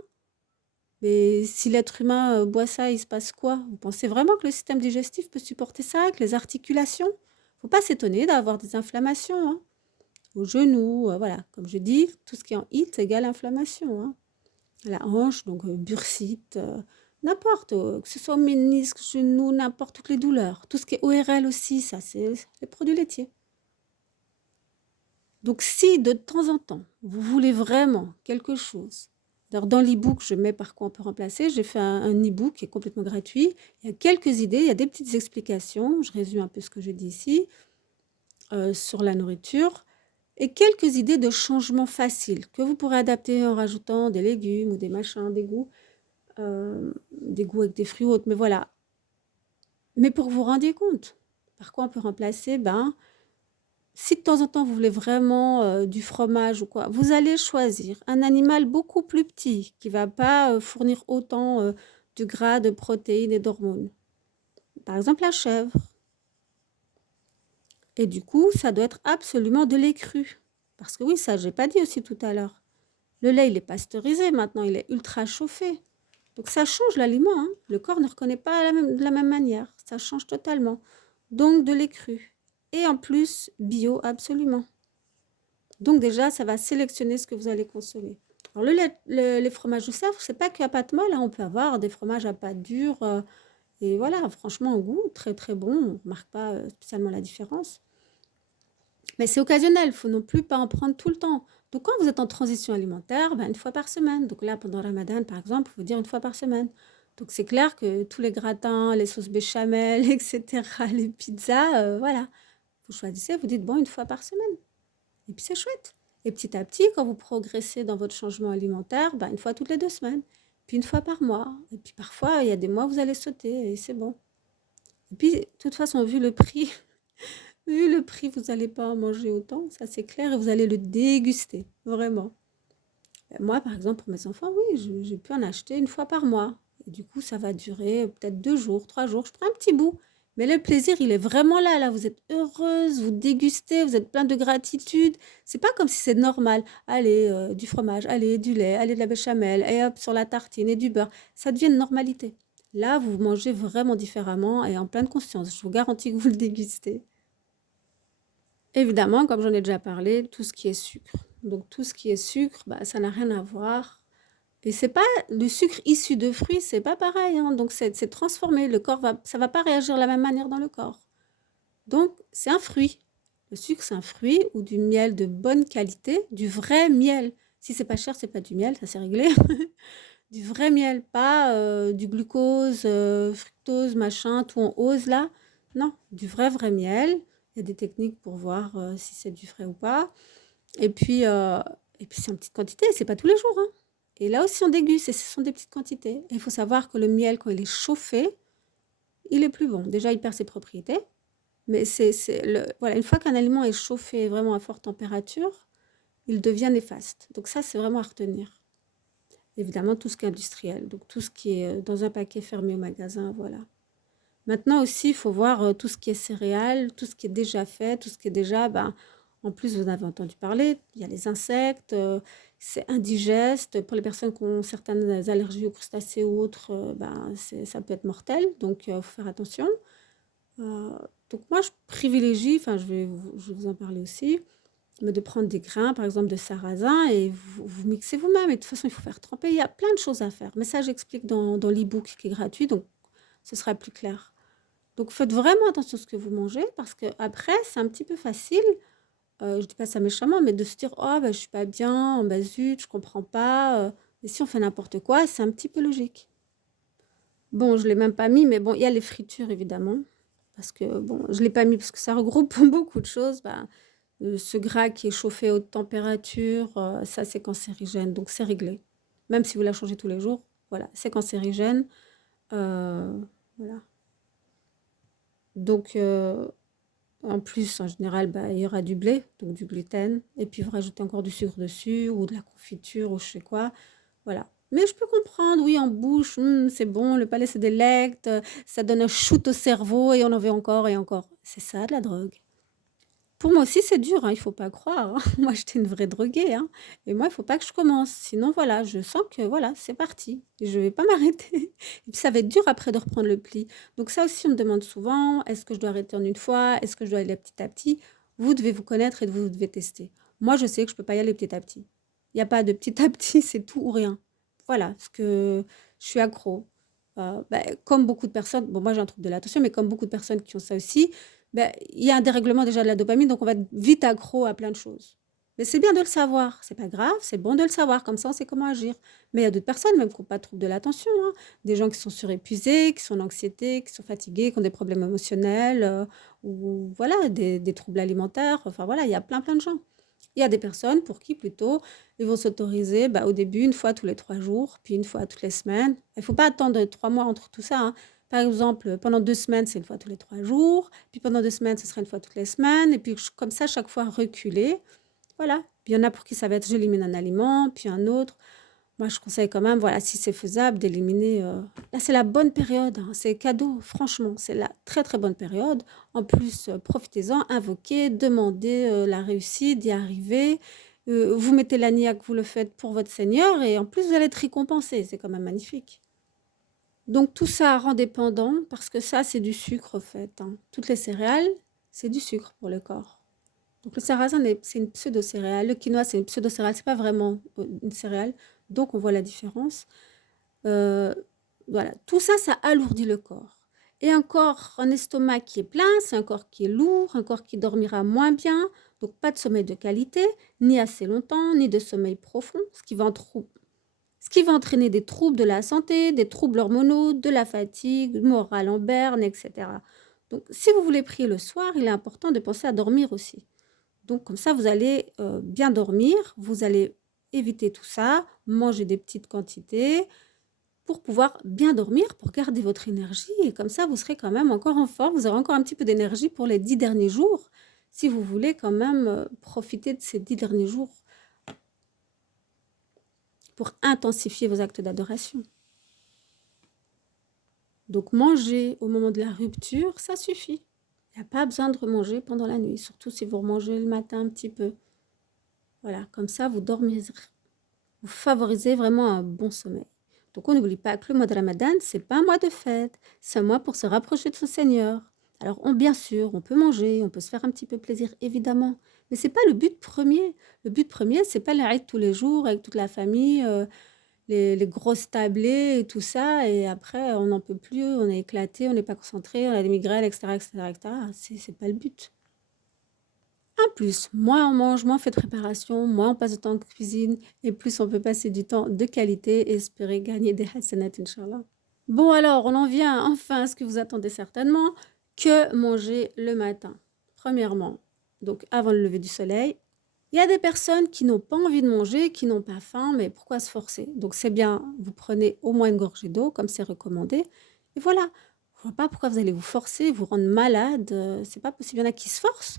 Mais si l'être humain boit ça, il se passe quoi? Vous pensez vraiment que le système digestif peut supporter ça avec les articulations? Faut pas s'étonner d'avoir des inflammations, hein. Aux genoux, voilà. Comme je dis, tout ce qui est en HIIT égale inflammation, hein. La hanche, donc bursite, n'importe, que ce soit ménisque, genou, n'importe, toutes les douleurs. Tout ce qui est ORL aussi, ça, c'est les produits laitiers. Donc si de temps en temps, vous voulez vraiment quelque chose, alors dans l'e-book, je mets par quoi on peut remplacer, j'ai fait un e-book qui est complètement gratuit. Il y a quelques idées, il y a des petites explications, je résume un peu ce que je dis ici, sur la nourriture, et quelques idées de changements faciles que vous pourrez adapter en rajoutant des légumes ou des machins, des goûts avec des fruits ou autres, mais voilà. Mais pour que vous vous rendiez compte, par quoi on peut remplacer? Ben, si de temps en temps vous voulez vraiment du fromage ou quoi, vous allez choisir un animal beaucoup plus petit qui va pas fournir autant de gras, de protéines et d'hormones. Par exemple, la chèvre. Et du coup, ça doit être absolument de lait cru. Parce que oui, ça, j'ai pas dit aussi tout à l'heure. Le lait, il est pasteurisé maintenant, il est ultra chauffé. Donc ça change l'aliment, hein. Le corps ne reconnaît pas de la même manière. Ça change totalement. Donc de lait cru. Et en plus, bio, absolument. Donc déjà, ça va sélectionner ce que vous allez consommer. Alors les fromages de Sèvres, c'est pas qu'à pâte molle, hein. On peut avoir des fromages à pâte dure. Et voilà, franchement, au goût, très très bon. On ne remarque pas spécialement la différence. Mais c'est occasionnel, il faut non plus pas en prendre tout le temps. Donc quand vous êtes en transition alimentaire, ben, une fois par semaine. Donc là, pendant Ramadan, par exemple, il faut dire une fois par semaine. Donc c'est clair que tous les gratins, les sauces béchamel, etc., les pizzas, voilà. Vous choisissez, vous dites, bon, une fois par semaine. Et puis c'est chouette. Et petit à petit, quand vous progressez dans votre changement alimentaire, ben, une fois toutes les 2 semaines, puis une fois par mois. Et puis parfois, il y a des mois, vous allez sauter et c'est bon. Et puis, de toute façon, vu le prix, vous n'allez pas en manger autant, ça c'est clair, et vous allez le déguster, vraiment. Moi, par exemple, pour mes enfants, oui, j'ai pu en acheter une fois par mois. Et du coup, ça va durer peut-être 2 jours, 3 jours. Je prends un petit bout. Mais le plaisir, il est vraiment là, là. Vous êtes heureuse, vous dégustez, vous êtes plein de gratitude. C'est pas comme si c'est normal. Allez, du fromage, allez, du lait, allez, de la béchamel, et hop, sur la tartine et du beurre. Ça devient une normalité. Là, vous mangez vraiment différemment et en pleine conscience. Je vous garantis que vous le dégustez. Évidemment, comme j'en ai déjà parlé, tout ce qui est sucre. Donc tout ce qui est sucre, bah, ça n'a rien à voir. Et c'est pas du sucre issu de fruits, c'est pas pareil, hein. Donc c'est transformé. Le corps ça va pas réagir de la même manière dans le corps. Donc c'est un fruit. Le sucre, c'est un fruit ou du miel de bonne qualité, du vrai miel. Si c'est pas cher, c'est pas du miel, ça c'est réglé. Du vrai miel, pas du glucose, fructose, machin, tout en hausse là. Non, du vrai miel. Il y a des techniques pour voir si c'est du frais ou pas. Et puis, c'est en petite quantité, c'est pas tous les jours, hein. Et là aussi, on déguste et ce sont des petites quantités. Et il faut savoir que le miel, quand il est chauffé, il est plus bon. Déjà, il perd ses propriétés. Mais voilà, une fois qu'un aliment est chauffé vraiment à forte température, il devient néfaste. Donc ça, c'est vraiment à retenir. Évidemment, tout ce qui est industriel, donc tout ce qui est dans un paquet fermé au magasin, voilà. Maintenant aussi, il faut voir tout ce qui est céréales, tout ce qui est déjà fait, tout ce qui est déjà, ben, en plus, vous en avez entendu parler, il y a les insectes, c'est indigeste. Pour les personnes qui ont certaines allergies aux crustacés ou autres, ben, ça peut être mortel, donc il faut faire attention. Euh, donc moi, je privilégie, enfin, je vais vous en parler aussi, mais de prendre des grains, par exemple de sarrasin, et vous mixez vous-même. Et de toute façon, il faut faire tremper. Il y a plein de choses à faire. Mais ça, j'explique dans l'e-book qui est gratuit, donc ce sera plus clair. Donc faites vraiment attention à ce que vous mangez, parce que après, c'est un petit peu facile, je dis pas ça méchamment, mais de se dire: «Oh bah, je suis pas bien, oh bah, zut, je comprends pas», et si on fait n'importe quoi, c'est un petit peu logique. Bon, je l'ai même pas mis, mais bon, il y a les fritures évidemment, parce que bon, je l'ai pas mis parce que ça regroupe beaucoup de choses. Bah, ce gras qui est chauffé à haute température, ça c'est cancérigène, donc c'est réglé. Même si vous la changez tous les jours, voilà, c'est cancérigène. Voilà. Donc, en plus, en général, bah, il y aura du blé, donc du gluten, et puis vous rajoutez encore du sucre dessus, ou de la confiture, ou je sais quoi. Voilà. Mais je peux comprendre, oui, en bouche, c'est bon, le palais se délecte, ça donne un shoot au cerveau, et on en veut encore et encore. C'est ça, de la drogue. Pour moi aussi, c'est dur, hein, il faut pas croire, hein. Moi, j'étais une vraie droguée, hein, et moi, il faut pas que je commence. Sinon, voilà, je sens que voilà, c'est parti. Je vais pas m'arrêter. Et puis, ça va être dur après de reprendre le pli. Donc ça aussi, on me demande souvent, est-ce que je dois arrêter en une fois? Est-ce que je dois aller petit à petit? Vous devez vous connaître et vous devez tester. Moi, je sais que je peux pas y aller petit à petit. Il y a pas de petit à petit, c'est tout ou rien. Voilà, parce que je suis accro. Bah, comme beaucoup de personnes, bon, moi, j'ai un trouble de l'attention, mais comme beaucoup de personnes qui ont ça aussi, ben, il y a un dérèglement déjà de la dopamine, donc on va être vite accro à plein de choses. Mais c'est bien de le savoir, c'est pas grave, c'est bon de le savoir, comme ça on sait comment agir. Mais il y a d'autres personnes même qui n'ont pas de trouble de l'attention, hein. Des gens qui sont surépuisés, qui sont en anxiété, qui sont fatigués, qui ont des problèmes émotionnels, ou voilà, des troubles alimentaires, enfin voilà, il y a plein de gens. Il y a des personnes pour qui plutôt ils vont s'autoriser bah, au début une fois tous les 3 jours, puis une fois toutes les semaines. Il ne faut pas attendre 3 mois entre tout ça, hein. Par exemple, pendant 2 semaines, c'est une fois tous les 3 jours, puis pendant 2 semaines, ce sera une fois toutes les semaines, et puis comme ça, chaque fois reculer. Voilà. Puis il y en a pour qui ça va être j'élimine un aliment, puis un autre. Moi, je conseille quand même, voilà, si c'est faisable, d'éliminer. Là, c'est la bonne période, hein. C'est cadeau, franchement, c'est la très très bonne période. En plus, profitez-en, invoquez, demandez la réussite, d'y arriver. Vous mettez la niaque, vous le faites pour votre Seigneur, et en plus, vous allez être récompensé. C'est quand même magnifique. Donc, tout ça rend dépendant, parce que ça, c'est du sucre, en fait, hein. Toutes les céréales, c'est du sucre pour le corps. Donc le sarrasin, c'est une pseudo-céréale. Le quinoa, c'est une pseudo-céréale. C'est pas vraiment une céréale. Donc on voit la différence. Euh, voilà. Tout ça, ça alourdit le corps. Et un corps, un estomac qui est plein, c'est un corps qui est lourd, un corps qui dormira moins bien. Donc pas de sommeil de qualité, ni assez longtemps, ni de sommeil profond, ce qui va entraîner des troubles de la santé, des troubles hormonaux, de la fatigue, morale en berne, etc. Donc si vous voulez prier le soir, il est important de penser à dormir aussi. Donc comme ça, vous allez bien dormir, vous allez éviter tout ça, manger des petites quantités pour pouvoir bien dormir, pour garder votre énergie. Et comme ça, vous serez quand même encore en forme, vous aurez encore un petit peu d'énergie pour les 10 derniers jours, si vous voulez quand même profiter de ces 10 derniers jours pour intensifier vos actes d'adoration. Donc manger au moment de la rupture, ça suffit. Il n'y a pas besoin de remanger pendant la nuit, surtout si vous remangez le matin un petit peu. Voilà, comme ça, vous dormez, vous favorisez vraiment un bon sommeil. Donc on n'oublie pas que le mois de Ramadan, c'est pas un mois de fête, c'est un mois pour se rapprocher de son Seigneur. Alors bien sûr, on peut manger, on peut se faire un petit peu plaisir, évidemment, mais c'est pas le but premier. Le but premier, c'est pas l'Aïd tous les jours avec toute la famille, les grosses tablées et tout ça et après on n'en peut plus, on est éclaté, on n'est pas concentré, on a des migraines et cetera et cetera et cetera. C'est pas le but. En plus, moins on mange, moins on fait de préparation, moins on passe de temps en cuisine et plus on peut passer du temps de qualité et espérer gagner des hasanat, inch'Allah. Bon alors, on en vient enfin à ce que vous attendez certainement, que manger le matin? Premièrement, donc avant le lever du soleil, il y a des personnes qui n'ont pas envie de manger, qui n'ont pas faim, mais pourquoi se forcer? Donc c'est bien, vous prenez au moins une gorgée d'eau, comme c'est recommandé, et voilà. Je vois pas pourquoi vous allez vous forcer, vous rendre malade, c'est pas possible. Il y en a qui se forcent,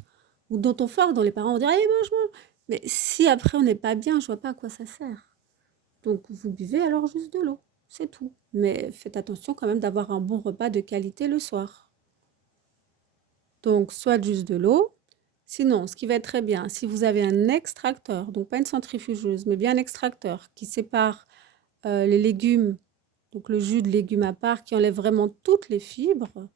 ou dont on force, dont les parents vont dire: «Allez mange, mange!» Mais si après on n'est pas bien, je vois pas à quoi ça sert. Donc vous buvez alors juste de l'eau, c'est tout. Mais faites attention quand même d'avoir un bon repas de qualité le soir. Donc soit juste de l'eau, sinon ce qui va être très bien, si vous avez un extracteur, donc pas une centrifugeuse, mais bien un extracteur qui sépare les légumes, donc le jus de légumes à part, qui enlève vraiment toutes les fibres,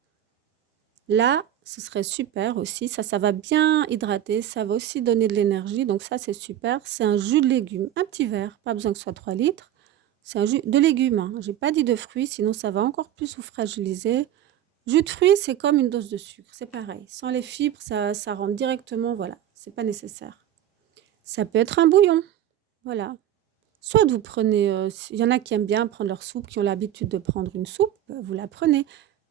là, ce serait super aussi. Ça va bien hydrater, ça va aussi donner de l'énergie, donc ça c'est super. C'est un jus de légumes, un petit verre, pas besoin que ce soit 3 litres. C'est un jus de légumes, hein. J'ai pas dit de fruits, sinon ça va encore plus vous fragiliser. Jus de fruits, c'est comme une dose de sucre, c'est pareil. Sans les fibres, ça rentre directement, voilà, c'est pas nécessaire. Ça peut être un bouillon, voilà. Soit vous prenez, il y en a qui aiment bien prendre leur soupe, qui ont l'habitude de prendre une soupe, vous la prenez.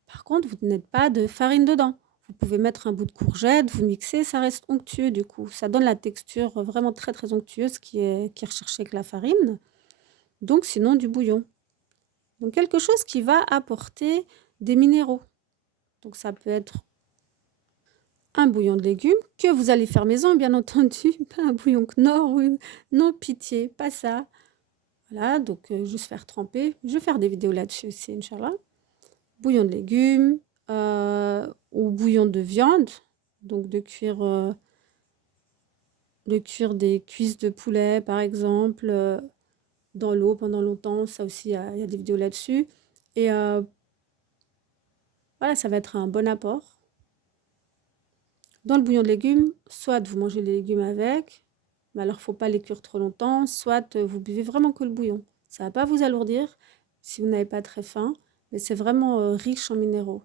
Par contre, vous n'êtes pas de farine dedans. Vous pouvez mettre un bout de courgette, vous mixez, ça reste onctueux du coup. Ça donne la texture vraiment très très onctueuse qui est recherchée avec la farine. Donc sinon du bouillon. Donc quelque chose qui va apporter des minéraux. Donc ça peut être un bouillon de légumes que vous allez faire maison, bien entendu, pas un bouillon Knorr ou non, pitié, pas ça. Voilà, donc juste faire tremper. Je vais faire des vidéos là-dessus aussi, Inch'Allah. Bouillon de légumes ou bouillon de viande, donc de cuire des cuisses de poulet, par exemple, dans l'eau pendant longtemps. Ça aussi, il y a des vidéos là-dessus. Et voilà, ça va être un bon apport. Dans le bouillon de légumes, soit vous mangez les légumes avec, mais alors faut pas les cuire trop longtemps, soit vous buvez vraiment que le bouillon. Ça va pas vous alourdir si vous n'avez pas très faim, mais c'est vraiment riche en minéraux.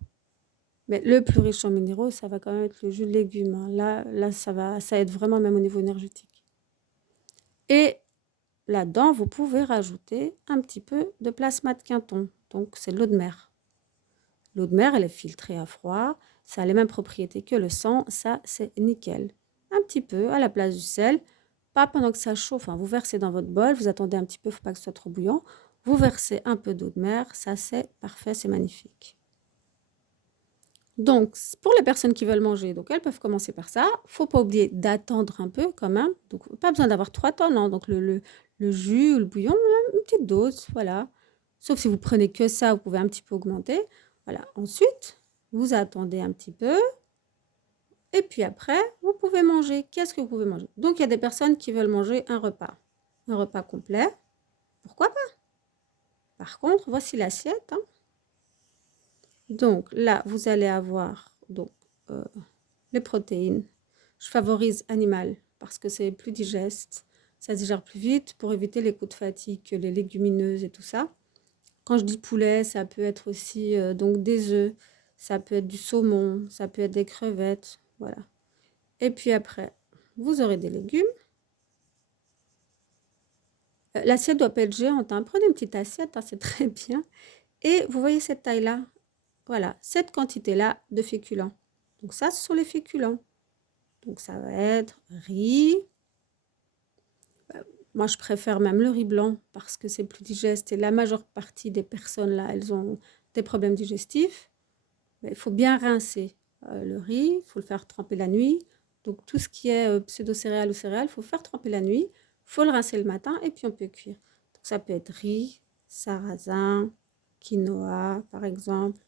Mais le plus riche en minéraux, ça va quand même être le jus de légumes, hein. Là, ça aide vraiment même au niveau énergétique. Et là-dedans, vous pouvez rajouter un petit peu de plasma de Quinton. Donc, c'est de l'eau de mer. L'eau de mer, elle est filtrée à froid. Ça a les mêmes propriétés que le sang. Ça, c'est nickel. Un petit peu à la place du sel. Pas pendant que ça chauffe, hein. Vous versez dans votre bol, vous attendez un petit peu, il ne faut pas que ce soit trop bouillant. Vous versez un peu d'eau de mer. Ça, c'est parfait, c'est magnifique. Donc, pour les personnes qui veulent manger, donc elles peuvent commencer par ça. Faut pas oublier d'attendre un peu quand même. Donc, pas besoin d'avoir 3 tonnes, hein. Donc, le jus ou le bouillon, une petite dose, voilà. Sauf si vous prenez que ça, vous pouvez un petit peu augmenter. Voilà. Ensuite, vous attendez un petit peu. Et puis après, vous pouvez manger. Qu'est-ce que vous pouvez manger? Donc, il y a des personnes qui veulent manger un repas. Un repas complet. Pourquoi pas? Par contre, voici l'assiette, hein. Donc là, vous allez avoir donc, les protéines. Je favorise animal parce que c'est plus digeste, ça digère plus vite pour éviter les coups de fatigue que les légumineuses et tout ça. Quand je dis poulet, ça peut être aussi donc des œufs, ça peut être du saumon, ça peut être des crevettes, voilà. Et puis après, vous aurez des légumes. L'assiette doit pas être géante, hein. Prenez une petite assiette, hein, c'est très bien. Et vous voyez cette taille-là? Voilà, cette quantité-là de féculents. Donc ça, ce sont les féculents. Donc ça va être riz. Moi, je préfère même le riz blanc parce que c'est plus digeste et la majeure partie des personnes là, elles ont des problèmes digestifs. Mais il faut bien rincer le riz, il faut le faire tremper la nuit. Donc tout ce qui est pseudo-céréales ou céréales, il faut faire tremper la nuit, il faut le rincer le matin et puis on peut cuire. Donc ça peut être riz, sarrasin, quinoa par exemple,